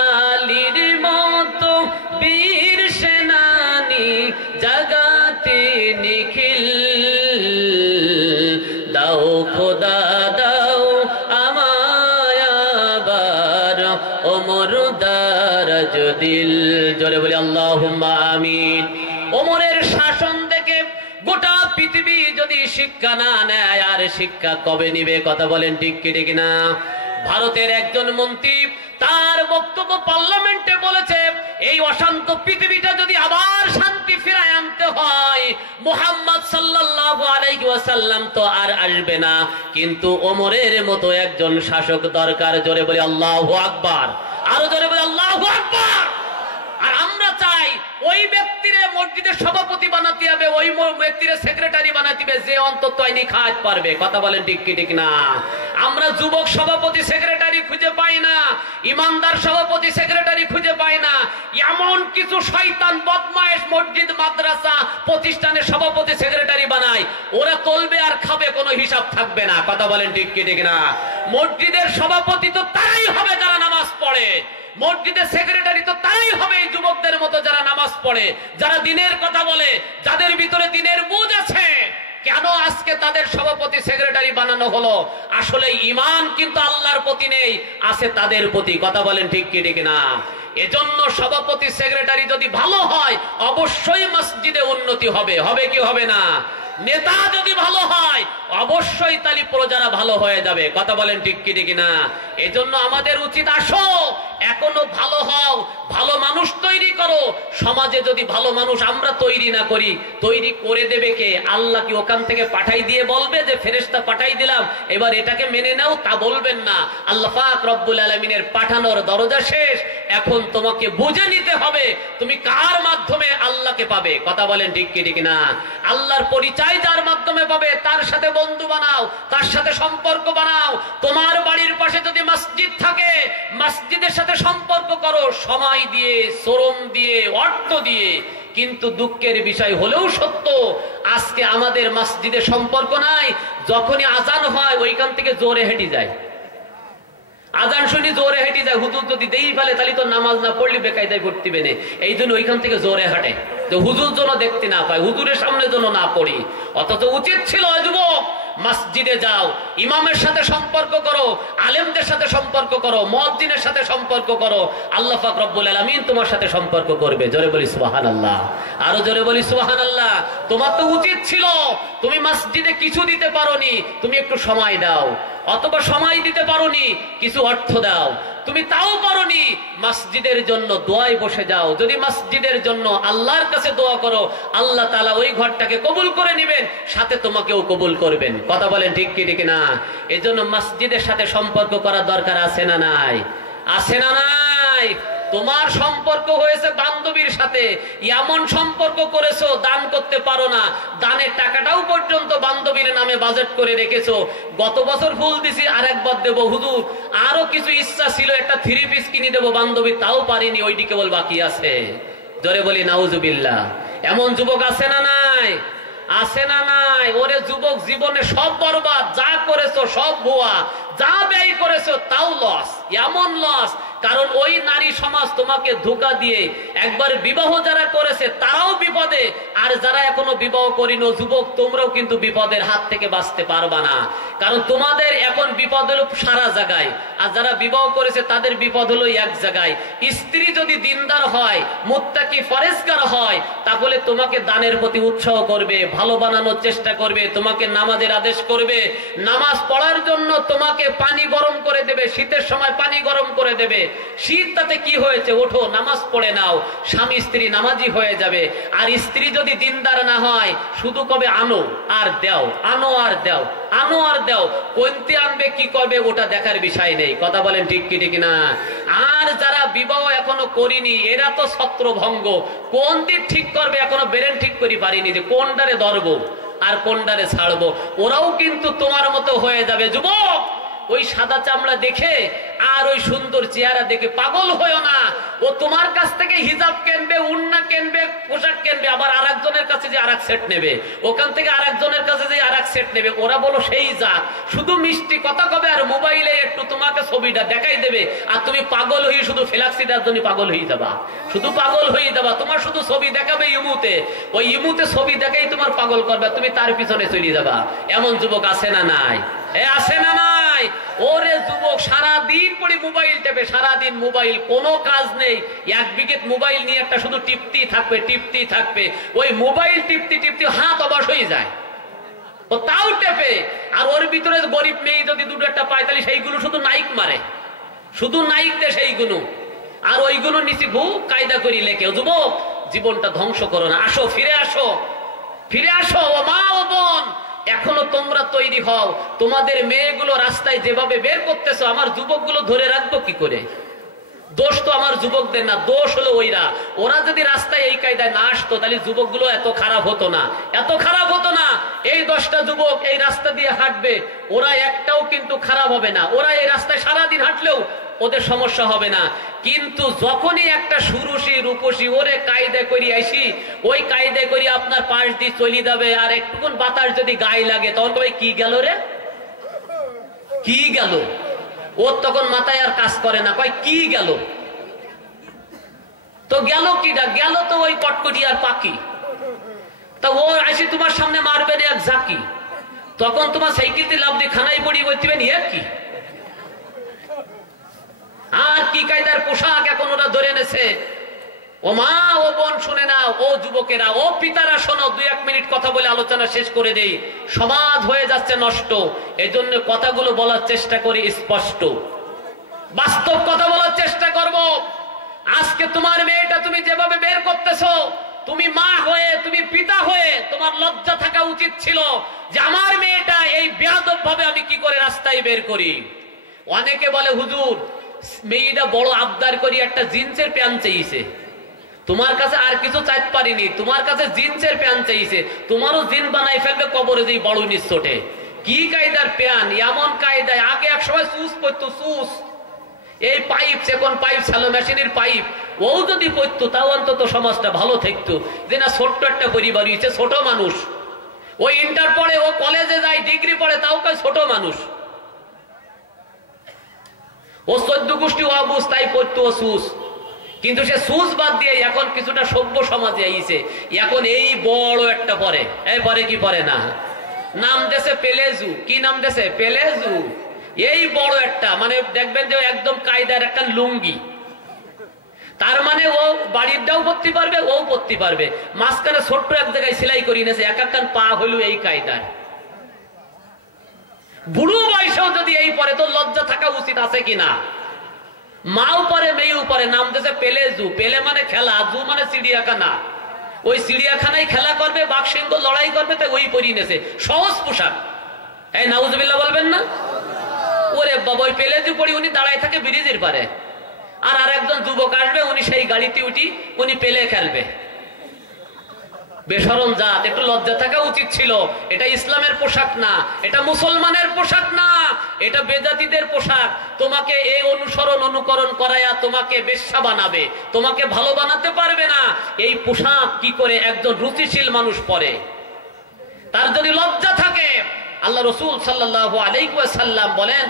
আলীর মতো বীর সেনানি জাগাতে নিখিল, দাও খোদা দাও আমায় আবার ওমর দারাজ দিল। জোরে বলি আল্লাহুম্মা আমিন। ওমরের শাসন দেখে গোটা পৃথিবী যদি শিক্ষা না নেয়, আর শিক্ষা কবে নিবে? কথা বলেন ঠিক কি ঠিক না? ভারতের একজন মন্ত্রী তার বক্তব্য পার্লামেন্টে বলেছে, এই অশান্ত পৃথিবীটা যদি আবার শান্তি ফিরায় আনতে হয়, মুহাম্মদ সাল্লাল্লাহু আলাইহি ওয়াসাল্লাম তো আর আসবে না, কিন্তু ওমরের মতো একজন শাসক দরকার। জোরে বলি আল্লাহু আকবার, আরো জোরে বলি আল্লাহু আকবার। আর আমরা চাই ওই ব্যক্তিরে মসজিদের সভাপতি বানাতে হবে, ওই ব্যক্তিরে সেক্রেটারি বানাতে হবে যে অন্তত আইনি খাত পারবে। কথা বলেন ঠিক কি ঠিক না? আমরা যুবক সভাপতি সেক্রেটারি খুঁজে পাই না, ইমানদার সভাপতি সেক্রেটারি খুঁজে পাই না। এমন কিছু শয়তান বদমায়েশ মসজিদ মাদ্রাসা প্রতিষ্ঠানের সভাপতি সেক্রেটারি বানায়, ওরা চলবে আর খাবে, কোনো হিসাব থাকবে না। কথা বলেন ঠিক কি ঠিক না? মসজিদের সভাপতি তো তারাই হবে যারা নামাজ পড়ে, মসজিদের সেক্রেটারি তো তারাই হবে এই যুবকদের মতো যারা নামাজ পড়ে, যারা দিনের কথা বলে, যাদের ভিতরে দিনের বুঝ আছে। কেন আজকে তাদের সভাপতি সেক্রেটারি বানানো হলো? আসলে ঈমান কিন্তু আল্লাহর প্রতি নেই, আছে তাদের প্রতি। কথা বলেন ঠিক কি ঠিক না? এজন্য সভাপতি সেক্রেটারি যদি ভালো হয়, অবশ্যই মসজিদে উন্নতি হবে। হবে কি হবে না? নেতা যদি ভালো হয়, অবশ্যই তালি প্রজারা ভালো হয়ে যাবে। কথা বলেন ঠিক কি ঠিক না? এজন্য আমাদের উচিত, আসো এখনো ভালো হও, ভালো মানুষ তৈরি করো। সমাজে যদি ভালো মানুষ আমরা তৈরি না করি, তৈরি করে দেবে কে? আল্লাহ কি ওখান থেকে পাঠাই দিয়ে বলবে যে ফেরেশতা পাঠাই দিলাম, এবার এটাকে মেনে নাও? তা বলবেন না। আল্লাহ পাক রব্বুল আলামিনের পাঠানোর দরজা শেষ, এখন তোমাকে বুঝে নিতে হবে তুমি কার মাধ্যমে আল্লাহকে পাবে। কথা বলেন ঠিক কি ঠিক না? আল্লাহর পরিচয় যার মাধ্যমে পাবে তার সাথে বন্ধু বানাও, তার সাথে সম্পর্ক বানাও। তোমার বাড়ির পাশে যদি মসজিদ থাকে, মসজিদের সাথে সম্পর্ক করো, সময় দিয়ে, শ্রম দিয়ে, অর্থ দিয়ে। কিন্তু দুঃখের বিষয় হলেও সত্য, আজকে আমাদের মসজিদে সম্পর্ক নাই। যখনই আজান হয় ওইখান থেকে জোরে হেঁটে যায়, আজান শুনি জোরে হেঁটে যায়, হুজুর যদি দেই ফেলে তাহলে তো নামাজ না পড়লে বেকায়দায় পড়তে বেনে, এই জন্য ওইখান থেকে জোরে হাঁটে, তো হুজুর যেন দেখতে না পায়, হুজুরের সামনে যেন না পড়ি। অথচ উচিত ছিল যুবক মসজিদে যাও, ইমামের সাথে সম্পর্ক করো, আলেমদের সাথে সম্পর্ক করো, মুয়াজ্জিনের সাথে সম্পর্ক করো, আল্লাহ পাক রব্বুল আলামিন তোমার সাথে সম্পর্ক করবে। জোরে বলি সুবহানাল্লাহ, আরো জোরে বলি সুবহানাল্লাহ। তোমার তো উচিত ছিল, তুমি মসজিদে কিছু দিতে পারোনি, তুমি একটু সময় দাও, অথবা সময় দিতে পারোনি কিছু অর্থ দাও, তুমি তাও পারোনি মসজিদের জন্য দোয়ায় বসে যাও। যদি মসজিদের জন্য আল্লাহর কাছে দোয়া করো, আল্লাহ তাআলা ওই ঘরটাকে কবুল করে নেবেন, সাথে তোমাকেও কবুল করবেন। কথা বলেন ঠিক কি ঠিক না? এজন্য মসজিদের সাথে সম্পর্ক করার দরকার আছে না নাই? আছে না নাই? তোমার সম্পর্ক হয়েছে বান্ধবীর সাথে, এমন সম্পর্ক করেছো দান করতে পারো না, দানের টাকাটাও পর্যন্ত বান্ধবীর নামে বাজেট করে রেখেছো। গত বছর ফুল দিছি, আরেকবার দেবো হুজুর, আরো কিছু ইচ্ছা ছিল একটা 3 পিস কিনে দেবো বান্ধবী, তাও পারিনি, ওইটি কেবল বাকি আছে। জোরে বলি নাউজুবিল্লাহ। এমন যুবক আছে না নাই? আছে না নাই? ওরে যুবক, জীবনে সব বরবাদ, যা করেছো সব ভুয়া, যা ব্যয় করেছো তাও লস, এমন লস। কারণ ওই নারী সমাজ তোমাকে ধোঁকা দিয়ে একবার বিবাহ যারা করেছে তারাও বিপদে, আর যারা এখনো বিবাহ করিনো যুবক, তোমরাও কিন্তু বিপদের হাত থেকে বাঁচতে পারবা না। কারণ তোমাদের এখন বিপদ হলো সারা জায়গায়, আর যারা বিবাহ করেছে তাদের বিপদ হলো এক জায়গায়। স্ত্রী যদি দিনদার হয়, মুত্তাকি ফরেজগার হয়, তাহলে তোমাকে দানের প্রতি উৎসাহ করবে, ভালো বানানোর চেষ্টা করবে, তোমাকে নামাজের আদেশ করবে, নামাজ পড়ার জন্য তোমাকে পানি গরম করে দেবে, শীতের সময় পানি গরম করে দেবে। শীত তাতে কি হয়েছে, ওঠো নামাজ পড়ে নাও, স্বামী স্ত্রী নামাজি হয়ে যাবে। আর স্ত্রী যদি দিনদার না হয়, শুধু কবে আনো আর দাও, আনো আর দাও, আনো আর দাও, কোনতে আনবে কি করবে ওটা দেখার বিষয় নেই। কথা বলেন ঠিক কি ঠিক না? আর যারা বিবাহ এখনো করিনি, এরা তো ছত্রভঙ্গ, কোন দিক ঠিক করবে এখনো ব্রেন ঠিক করে পারিনি, যে কোনটারে ধরবো আর কোনটারে ছাড়বো। ওরাও কিন্তু তোমার মতো হয়ে যাবে যুবক। ওই সাদা চামড়া দেখে আর ওই সুন্দর চেহারা দেখে পাগল হয়েও না। ও তোমার কাছ থেকে হিজাব কিনবে, উন্না কিনবে, পোশাক কিনবে, আবার আরেকজনের কাছে যে আরেক সেট নেবে, ওখান থেকে আরেকজনের কাছে যে আরেক সেট নেবে। ওরা বলো সেই যা, শুধু মিষ্টি কথা কবে আর মোবাইলে একটু তোমাকে ছবিটা দেখাই দেবে, আর তুমি পাগল হয়ে শুধু ফ্ল্যাক্সিটার জন্য পাগল হয়ে যাবা, শুধু পাগল হয়ে যাবা। তোমার শুধু ছবি দেখাবে ইমুতে, ওই ইমুতে ছবি দেখাই তোমার পাগল করবে, তুমি তার পিছনে চলে যাবা। এমন যুবক আছে না নাই? আছে না নাই? ওরে যুবক, সারাদিন পড়ি মোবাইল টেপে, সারাদিন মোবাইল, কোনো কাজ নেই, 1 বিঘেত মোবাইল নিয়ে একটা শুধু টিপতি থাকবে, টিপতি থাকবে। ওই মোবাইল টিপতি টিপতি হাত অবশ হয়ে যায়, ও তাও টেপে। আর ওর ভিতরে গরিব মেয়ে যদি দুটো একটা পায়, তাহলে সেইগুলো শুধু নাইক মারে, শুধু নাইক দে সেইগুলো, আর ওইগুলো নিচে ভূ কায়দা করি লেখে। যুবক, জীবনটা ধ্বংস করো না, আসো, ফিরে আসো, ফিরে আসো। ও মা ও বোন, এখনো তোমরা তৈরি হও। তোমাদের মেয়েগুলো রাস্তায় যেভাবে বের করতেছো, আমার যুবকগুলো ধরে রাখবো কি করে? দোষ তো আমার যুবকদের না, দোষ হলো ওইরা। ওরা যদি রাস্তায় এই কায়দায় না আসতো, তাহলে যুবকগুলো এত খারাপ হতো না, এত খারাপ হতো না। এই 10টা যুবক এই রাস্তা দিয়ে হাঁটবে, ওরা একটাও কিন্তু খারাপ হবে না। ওরা এই রাস্তায় সারাদিন হাঁটলেও ওদের সমস্যা হবে না। কিন্তু যখনই একটা সুরুষি রূপসী ওরে কায়দা করি আইসি, ওই কায়দা করি আপনার পাশ দিয়ে চলে যাবে, আর একটুকুন বাতাস যদি গায়ে লাগে, তখন কবে কি গেল রে, কি গেল? ওর তখন মাথায় আর কাজ করে না, কয় কি গেল? তো গেল কিটা? গেল তো ওই কটকটি আর পাখি। তা ও আসি তোমার সামনে মারবে এক ঝাঁকি, তখন তোমার সাইকেলতে লাভ দিয়ে খানায় পড়ি বলতেবেন এ কি? আর কি কায়দার পোশাক এখন ওরা ধরে এনেছে। ও মা ও বোন শুনে নাও, ও যুবকেরা, ও পিতারা শোনো, 2-1 মিনিট কথা বলে আলোচনা শেষ করে দেই। সমাজ হয়ে যাচ্ছে নষ্ট, এই জন্য কথাগুলো বলার চেষ্টা করি স্পষ্ট, বাস্তব কথা বলার চেষ্টা করব। আজকে তোমার মেয়েটা তুমি যেভাবে বের করতেছো, তুমি মা হয়ে, তুমি পিতা হয়ে তোমার লজ্জা থাকা উচিত ছিল যে আমার মেয়েটা এই বেয়াদব ভাবে আমি কি করে রাস্তায় বের করি। অনেকে বলে হুজুর, মেয়েটা বড় আবদার করি একটা জিন্সের প্যান্ট চাইছে, তোমার কাছে আর কিছু চাইতে পারিনি, তোমার কাছে জিন্সের প্যান্ট চাইছে, তোমারও জিন বানাই ফেলবে কবরে যেই বড় নিঃছোটে। কি কায়দার প্যান্ট? এমন কায়দায় আগে এক সময় সুস পড়তো, সুস, এই পাইপ, এখন পাইপ স্যালো মেশিনের পাইপ, ও যদি পড়তো তাও অন্তত সমাজটা ভালো থাকতো। যে না, ছোট্ট একটা পরিবার হয়েছে, ছোট মানুষ, ও ইন্টার পড়ে, ও কলেজে যায়, ডিগ্রি পড়ে, তাও কয় ছোট মানুষ। ও 14 গোষ্ঠী ও বুঝ তাই পড়তো সুস, কিন্তু সে সুস বাদ দিয়ে এখন কিছুটা সভ্য সমাজে আইছে। এখন এই বড় একটা পরে, এই পরে কি পরে না, নাম দেশে পেলেজু। কি নাম দেশে? পেলেজু। এই বড় একটা, মানে দেখবেন যে একদম কায়দার একটা লুঙ্গি, তার মানে ও বাড়িরটাও পড়তে পারবে, ও পড়তে পারবে। মাঝখানে ছোট্ট এক জায়গায় সেলাই করি নেছে, এক একখান পা হলো এই কায়দার। বুড়ো বয়সেও যদি এই পরে, তো লজ্জা থাকা উচিত আছে কিনা? মাও পরে, মেয়েও পরে, নাম দিয়েছে পেলেজু। পেলে মানে খেলা, জু মানে চিড়িয়াখানা। ওই চিড়িয়াখানায় খেলা করবে, বাঘ সিংহ লড়াই করবে, তো ওই পরিয়ে নেছে সহজ পোশাক। এই নাউজুবিল্লাহ বলবেন না? ওরে বাবা, ওই পেলেজু পড়ি উনি দাঁড়ায় থাকে ব্রিজের পারে, আর একজন যুবক আসবে, উনি সেই গাড়িতে উঠি উনি পেলে খেলবে। বেশরম জাত, একটু লজ্জা থাকা উচিত ছিল। এটা ইসলামের পোশাক না, এটা মুসলমানের পোশাক না, এটা বেজাতিদের পোশাক। তোমাকে এই অনুসরণ অনুকরণ করায়া তোমাকে বেশ্যা বানাবে, তোমাকে ভালো বানাতে পারবে না। এই পোশাক কি করে একজন রুচিশীল মানুষ পরে? তার যদি লজ্জা থাকে, আল্লাহ রাসূল সাল্লাল্লাহু আলাইহি ওয়াসাল্লাম বলেন,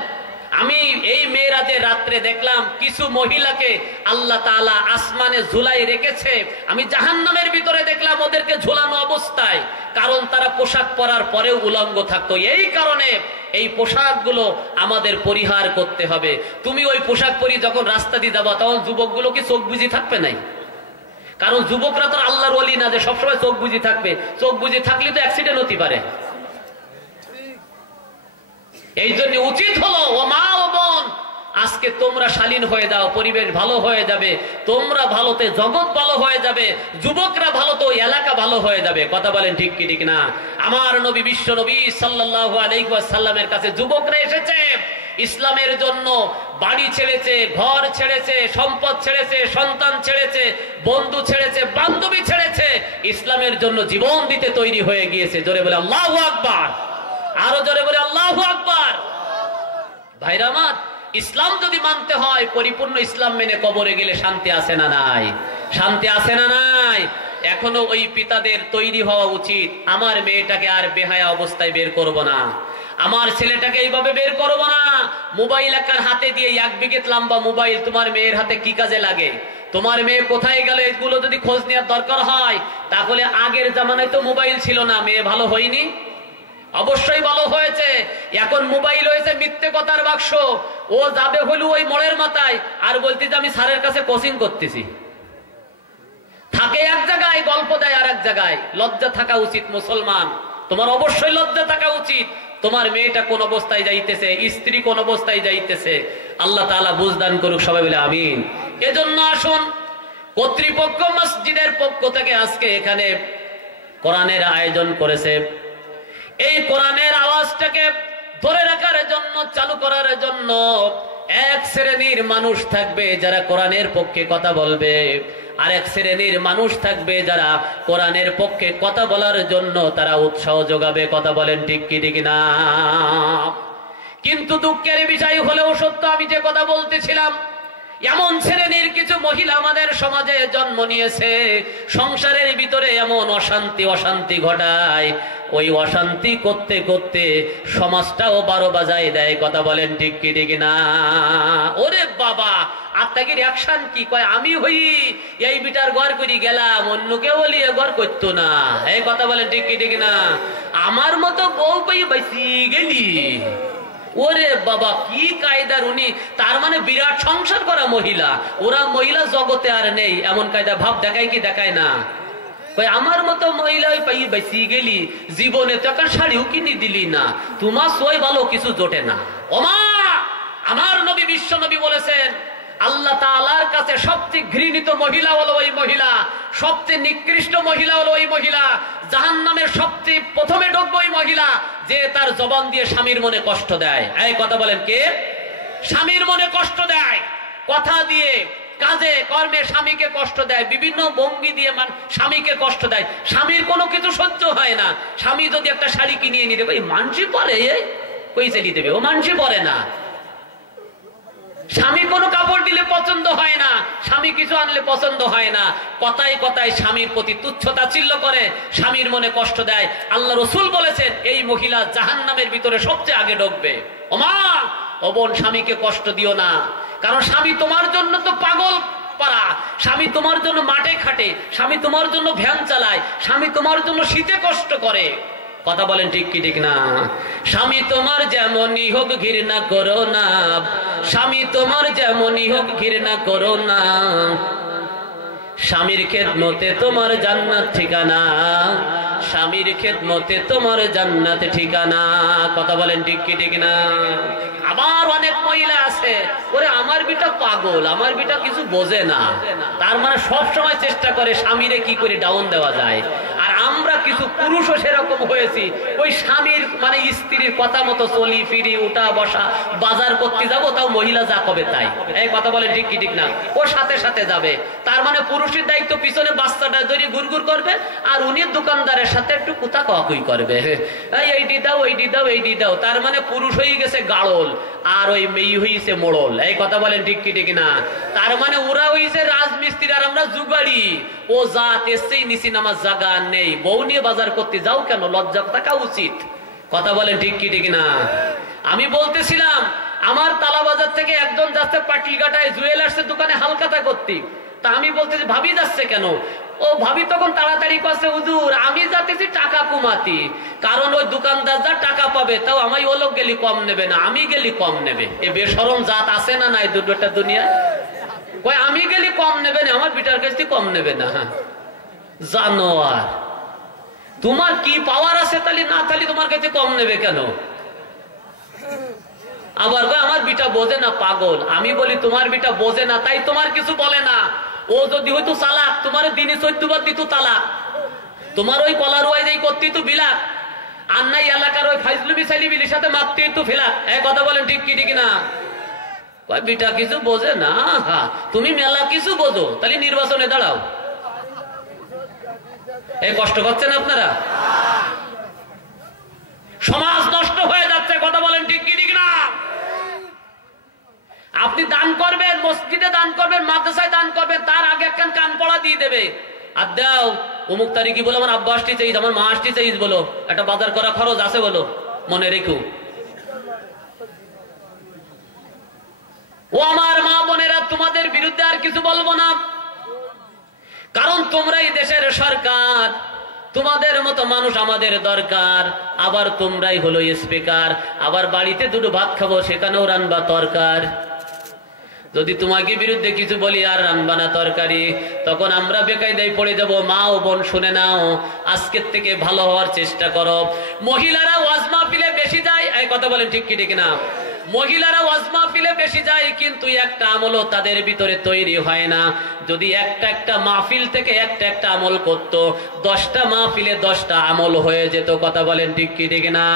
আমি এই মেরাজে রাত্রে দেখলাম কিছু মহিলাকে আল্লাহ তাআলা আসমানে ঝুলাই রেখেছে। আমি জাহান্নামের ভিতরে দেখলাম ওদেরকে ঝুলানো অবস্থায়, কারণ তারা পোশাক পরার পরেও উলঙ্গ থাকতো। এই কারণে এই পোশাকগুলো আমাদের পরিহার করতে হবে। তুমি ওই পোশাক পরি যখন রাস্তা দিয়ে যাবা, তখন যুবকগুলো কি চোখ বুঝি থাকবে নাই? কারণ যুবকরা তো আল্লাহর ওলি না যে সবসময় চোখ বুঝি থাকবে। চোখ বুঝি থাকলে তো অ্যাক্সিডেন্ট হতে পারে। এই জন্য উচিত হলো, ও মা ও বোন, আজকে তোমরা শালীন হয়ে দাও, পরিবেশ ভালো হয়ে যাবে। তোমরা ভালোতে জগৎ ভালো হয়ে যাবে, যুবকরা ভালো তো এলাকা ভালো হয়ে যাবে। কথা বলেন ঠিক কি ঠিক না? আমার নবী, বিশ্ব নবী সাল্লাল্লাহু আলাইহি ওয়াসাল্লামের কাছে যুবকরা এসেছে ইসলামের জন্য। বাড়ি ছেড়েছে, ঘর ছেড়েছে, সম্পদ ছেড়েছে, সন্তান ছেড়েছে, বন্ধু ছেড়েছে, বান্ধবী ছেড়েছে, ইসলামের জন্য জীবন দিতে তৈরি হয়ে গিয়েছে। জোরে বলে আল্লাহু আকবার, আরো জোরে বলে আল্লাহু আকবার। ভাইরা আমার, ইসলাম যদি মানতে হয়, পরিপূর্ণ ইসলাম মেনে কবরে গেলে শান্তি আছে না নাই? শান্তি আছে না নাই? এখনো ওই পিতাদের তৈরি হওয়া উচিত, আমার মেয়েটাকে আর বেহায়া অবস্থায় বের করব না, আমার ছেলেটাকে এইভাবে বের করব না। মোবাইল একার হাতে দিয়ে 1 বিঘত লম্বা মোবাইল তোমার মেয়ের হাতে কি কাজে লাগে? তোমার মেয়ে কোথায় গেল এগুলো যদি খোঁজ নেওয়ার দরকার হয়, তাহলে আগের জামানায় তো মোবাইল ছিল না, মেয়ে ভালো হয়নি? অবশ্যই ভালো হয়েছে। এখন মোবাইল হয়েছে মিথ্যে কথার বাক্স। ও যাবে হলো ওই মোড়ের মাথায়, আর বলতে যে আমি স্যারের কাছে কোচিং করতেছি। থাকে এক জায়গায়, গল্প দেয় আর এক জায়গায়। লজ্জা থাকা উচিত মুসলমান, তোমার অবশ্যই লজ্জা থাকা উচিত। তোমার মেয়েটা কোন অবস্থায় যাইতেছে, স্ত্রী কোন অবস্থায় যাইতেছে, আল্লাহ তাআলা বুঝদান করুক। সবাই বলে আমিন। এজন্য আসুন, কর্তৃপক্ষ মসজিদের পক্ষ থেকে আজকে এখানে কোরআনের আয়োজন করেছে। এই কোরআনের আওয়াজটাকে ধরে রাখার জন্য, চালু করার জন্য এক শ্রেণীর মানুষ থাকবে যারা কোরআনের পক্ষে কথা বলবে, আর এক শ্রেণীর মানুষ থাকবে যারা কোরআনের পক্ষে কথা বলার জন্য তারা উৎসাহ যোগাবে। কথা বলেন ঠিক কি ঠিক না? কিন্তু দুঃখের বিষয় হলেও সত্য, আমি যে কথা বলতেছিলাম, এমন শ্রেণীর কিছু মহিলা আমাদের সমাজে জন্ম নিয়েছে, সংসারের ভিতরে এমন অশান্তি ঘটায়, ওই অশান্তি করতে করতে সমাজটাও 12 বাজায় দেয়। কথা বলেন ঠিক কি ঠিক না? ওরে বাবা, আত্মাগির অ্যাকশন কি কয়, আমি হই এই বিটার ঘর করি গেলাম, অন্য কেউ বলি ঘর করতো না। এই কথা বলেন ঠিক কি ঠিক না? আমার মতো বউ পাই বাইসি গেলি। ওরে বাবা, কি কায়দার উনি! তার মানে বিরাট সংসার করা মহিলা। ওরা মহিলা জগতে আর নেই, এমন কায়দা ভাব দেখায় কি দেখায় না? আমার মতো মহিলা পাই বেশি গেলি, জীবনে তো একটা শাড়িও কিনে দিলি না, তোমার সই ভালো কিছু জোটে না। ওমা, আমার নবী, বিশ্ব নবী বলেছেন, আল্লাহ তাআলার কাছে সবচেয়ে ঘৃণিত মহিলা হলো ওই মহিলা, সবচেয়ে নিকৃষ্ট মহিলা হলো ওই মহিলা, জাহান্নামের সবচেয়ে প্রথমে ঢুকবে ওই মহিলা যে তার জবান দিয়ে স্বামীর মনে কষ্ট দেয়। এই কথা বলেন কে? স্বামীর মনে কষ্ট দেয়, কথা দিয়ে, কাজে কর্মে স্বামীকে কষ্ট দেয়, বিভিন্ন ভঙ্গি দিয়ে স্বামীকে কষ্ট দেয়। স্বামীর কোনো কিছু সহ্য হয় না। স্বামী যদি একটা শাড়ি কিনিয়ে নিতে পারে, মানসি পরে কই চালি দেবে, ও মানসি পরে না। স্বামী কোনো কাপড় দিলে পছন্দ হয় না, স্বামী কিছু আনলে পছন্দ হয় না, কথায় কথায় স্বামীর প্রতি তুচ্ছতাচ্ছিল্য করে, স্বামীর মনে কষ্ট দেয়। আল্লাহ রাসূল বলেছেন, এই মহিলা জাহান্নামের ভিতরে সবচেয়ে আগে ঢুকবে। ওমা, ও বোন, স্বামীকে কষ্ট দিও না। কারণ স্বামী তোমার জন্য তো পাগল পারা, স্বামী তোমার জন্য মাঠে খাটে, স্বামী তোমার জন্য ভ্যান চালায়, স্বামী তোমার জন্য শীতে কষ্ট করে। কথা বলেন ঠিক কি ঠিক না? স্বামী তোমার যেমনই হোক ঘৃণা করো না, স্বামী তোমার যেমনই হোক ঘৃণা করো না, স্বামীর খেদমতে তোমার জান্নাত ঠিকানা, স্বামীর খেদমতে তোমার জান্নাত ঠিকানা। কথা বলেন ঠিক কি ঠিক না? আবার অনেক মহিলা আছে, ওরে আমার বিটা পাগল, আমার বিটা কিছু বোঝে না, তার মানে সব সময় চেষ্টা করে স্বামীরে কি করে ডাউন দেওয়া যায়। আর আমরা কিছু পুরুষও সেরকম হয়েছি, ওই স্বামীর মানে স্ত্রীর কথা মতো চলি ফিরি, উঠা বসা, বাজার করতে যাবো তাও মহিলা যা কবে তাই। এই কথা বলেন ঠিক কি ঠিক না? ওর সাথে সাথে যাবে, তার মানে পুরুষের দায়িত্ব পিছনে বাচ্চাটা ধরে গুড়গুড় করবে, আর উনি দোকানদারের সাথে একটু কুতা কাকুই করবে, এইটি দাও এইটি দাও এইটি দাও। তার মানে পুরুষ হয়ে গেছে গাড়ল, আর ওই মেয়ে হয়েছে মোড়ল। এই কথা বলেন ঠিক কি ঠিক না? তার মানে ওরা হয়েছে রাজমিস্ত্রি আর আমরা জুগাড়ি। ও জাত এসেই নিচি নামাজ জাগা নেই, বউ নিয়ে বাজার করতে যাও কেন? লজ্জা থাকা উচিত। কথা বলেন ঠিক কি ঠিক না? আমি বলতেছিলাম আমার তালা বাজার থেকে একজন যাচ্ছে পাটলিঘাটায় জুয়েলার্সের দোকানে হালখাতা করতে, তা আমি বলতেছি ভাবি যাচ্ছে কেন? ও ভাবি তখন তাড়াতাড়ি করছে, হুজুর আমি যাতেছি টাকা কমাতি, কারণ ওই দোকানদার যা টাকা পাবে তাও আমি ও লোক গেলি কম নেবে না, আমি গেলি কম নেবে। এ বেশরম জাত আছে না নাই দুটোটা দুনিয়া? কই আমি গেলি কম নেবে না, আমার বিটার কাছ থেকে কম নেবে না। জানোয়ার, তোমার কি পাওয়ার আছে তাহলে না, তাহলে তোমার কাছে কম নেবে কেন? আবার আমার বিটা বোঝে না, পাগল। আমি বলি তোমার বিটা বোঝে না তাই তোমার কিছু বলে না। ও যদি হয়তো চালাক, তোমার দিনে 14 বার দিত তালাক, তোমার ওই কলার ওয়াই যাই করতে তো বিলাক, আর নাই এলাকার ওই ফাইজলুবি সাইলিবিলির সাথে মারতে তো ফেলাক। এই কথা বলেন ঠিক কি ঠিক না? বিটা কিছু বোঝে না। তুমি মেলা কিছু বোঝো, তাহলে নির্বাচনে দাঁড়াও। এই কষ্ট পাচ্ছেন আপনারা? সমাজ নষ্ট হয়ে যাচ্ছে। কথা বলেন ঠিক কি ঠিক না? আপনি দান করবেন, মসজিদে দান করবেন, মাদ্রাসায় দান করবেন, তার আগে একখান কান পড়া দিয়ে দেবে। আর দাও অমুক তারিখে বলো আমার আব্বা আসতে চাইজ, আমার মা আসতে চাইজ, বলো একটা বাজার করা খরচ আছে, বলো মনে রেখো। ও আমার মা বোনেরা, তোমাদের বিরুদ্ধে আর কিছু বলবো না, কারণ তোমরাই দেশের সরকার, তোমাদের মতো মানুষ আমাদের দরকার। আবার তোমরাই হলো স্পিকার, আবার বাড়িতে দুটো ভাত খাবো সেখানেও রান্না তরকার। যদি তোমাকে বিরুদ্ধে কিছু বলি আর রান্না না তরকারি, তখন আমরা বেকায়দায় পড়ে যাব। মা ও বোন শুনে নাও, আজকের থেকে ভালো হওয়ার চেষ্টা করো। মহিলারা ওয়াজ মাহফিলে বেশি যায়, এই কথা বলেন ঠিক কি ঠিক না? মহিলারা ওয়াজ মাহফিলে বেশি যায়, কিন্তু একটা আমলও তাদের ভিতরে তৈরি হয় না। যদি একটা মাহফিল থেকে একটা আমল করতো, 10টা মাহফিলে 10টা আমল হয়ে যেত। কথা বলেন ঠিক কি ঠিক না?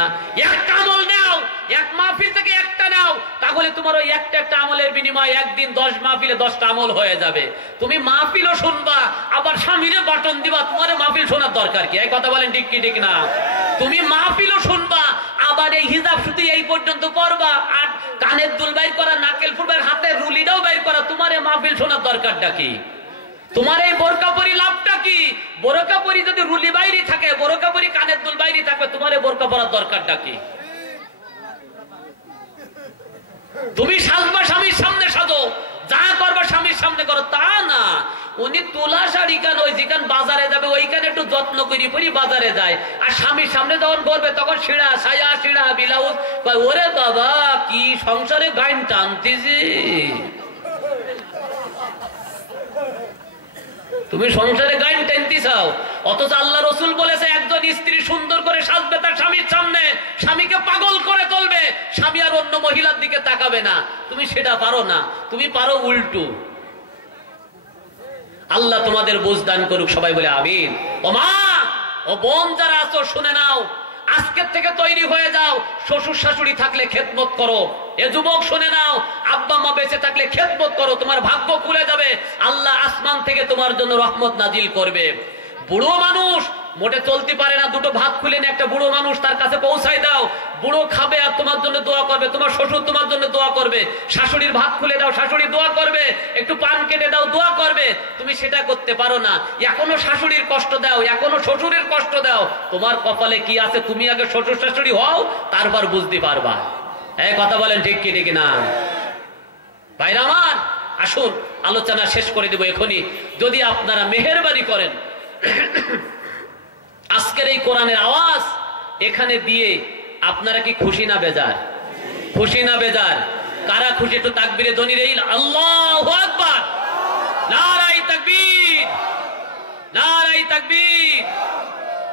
একটা আমল নাও, এক মাহফিল থেকে একটা নাও, তাহলে তোমার ওই একটা আমলের বিনিময়ে একদিন 10 মাহফিলে 10টা আমল হয়ে যাবে। তুমি মাহফিলও শুনবা, আবার স্বামীরে বাটন দিবা, তোমার মাহফিল শোনার দরকার কি? এই কথা বলেন ঠিক কি ঠিক না? তুমি মাহফিলও শুনবা, আবার এই হিজাব শুধু এই পর্যন্ত পড়বা, আর কানের দুল বাইর করা, নাকেল ফুলবার, হাতের রুলিটাও বাইর করা, তোমার এই মাহফিল শোনার দরকারটা কি? তোমার এই বোরকা পরি লাভটা কি? বোরকা পরি যদি রুলি বাইরে থাকে, বোরকা পরি কানের দুল বাইরে থাকবে, তোমার এই বোরকা পরার দরকারটা কি? তুমি সাজবা স্বামীর সামনে সাজো, যা করবা স্বামীর সামনে করো, তা না। উনি তোলা শাড়ি কেন, ওই যেখান বাজারে যাবে ওইখানে একটু যত্ন করি পরি বাজারে যায়, আর স্বামীর সামনে যখন করবে তখন শিড়া সায়া শিড়া ব্লাউজ। ওরে বাবা, কি সংসারে গাইন টানতেছি তুমি, সংসারে গাইন টানতে চাও। অথচ আল্লাহ রসুল বলেছে একজন স্ত্রী সুন্দর করে সাজবে তার স্বামীর সামনে, স্বামীকে পাগল করে তুলবে, স্বামী আর অন্য মহিলার দিকে তাকাবে না। তুমি সেটা পারো না, তুমি পারো উল্টো। আল্লাহ তোমাদের বুঝ দান করুক, সবাই বলে আমিন। ও মা ও বোন যারা আছো শুনে নাও, আজকের থেকে তৈরি হয়ে যাও। শ্বশুর শাশুড়ি থাকলে খেদমত করো। এ যুবক শুনে নাও, আব্বা মা বেঁচে থাকলে খেদমত করো, তোমার ভাগ্য খুলে যাবে। আল্লাহ আসমান থেকে তোমার জন্য রহমত নাজিল করবে। বুড়ো মানুষ মোটে চলতে পারে না, দুটো ভাত খুলে নিয়ে একটা বুড়ো মানুষ তার কাছে পৌঁছাই দাও, বুড়ো খাবে আর তোমার জন্য দোয়া করবে, তোমার শ্বশুর তোমার জন্য দোয়া করবে। শাশুড়ির ভাত খুলে দাও, শাশুড়ি দোয়া করবে, একটু পান কেটে দাও, দোয়া করবে। তুমি সেটা করতে পারো না, এখনো শাশুড়ির কষ্ট দাও, এখনো শ্বশুরের কষ্ট দাও। তোমার কপালে কি আছে, তুমি আগে শ্বশুর শাশুড়ি হও, তারপর বুঝতে পারবা। এই কথা বলেন ঠিক কি ঠিক না? ভাইরা আমার, আসুন আলোচনা শেষ করে দেব এখনই। যদি আপনারা মেহেরবানি করেন আজকের এই কোরআনের আওয়াজ এখানে দিয়ে আপনারা কি খুশি না বেজার? খুশি না বেজার? কারা খুশি একটু তাকবীরে ধ্বনি দেই। আল্লাহু আকবার, নারায়ে তাকবীর, নারায়ে তাকবীর।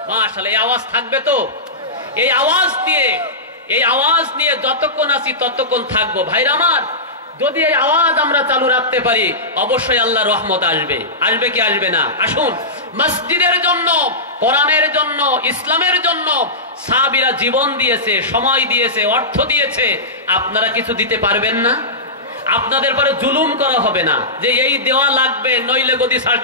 মাশাআল্লাহ, এই আওয়াজ থাকবে তো? এই আওয়াজ নিয়ে যতক্ষণ আছি ততক্ষণ থাকবো। ভাইরা আমার, যদি এই আওয়াজ আমরা চালু রাখতে পারি অবশ্যই আল্লাহর রহমত আসবে। আসবে কি আসবে না? আসুন, মসজিদের জন্য, কোরআনের জন্য, ইসলামের জন্য সাহাবীরা জীবন দিয়েছে, সময় দিয়েছে, অর্থ দিয়েছে। আপনারা কিছু দিতে পারবেন না? আপনাদের পরে জুলুম করা হবে না যে এই দেওয়া লাগবে নইলে গদি ছাড়তে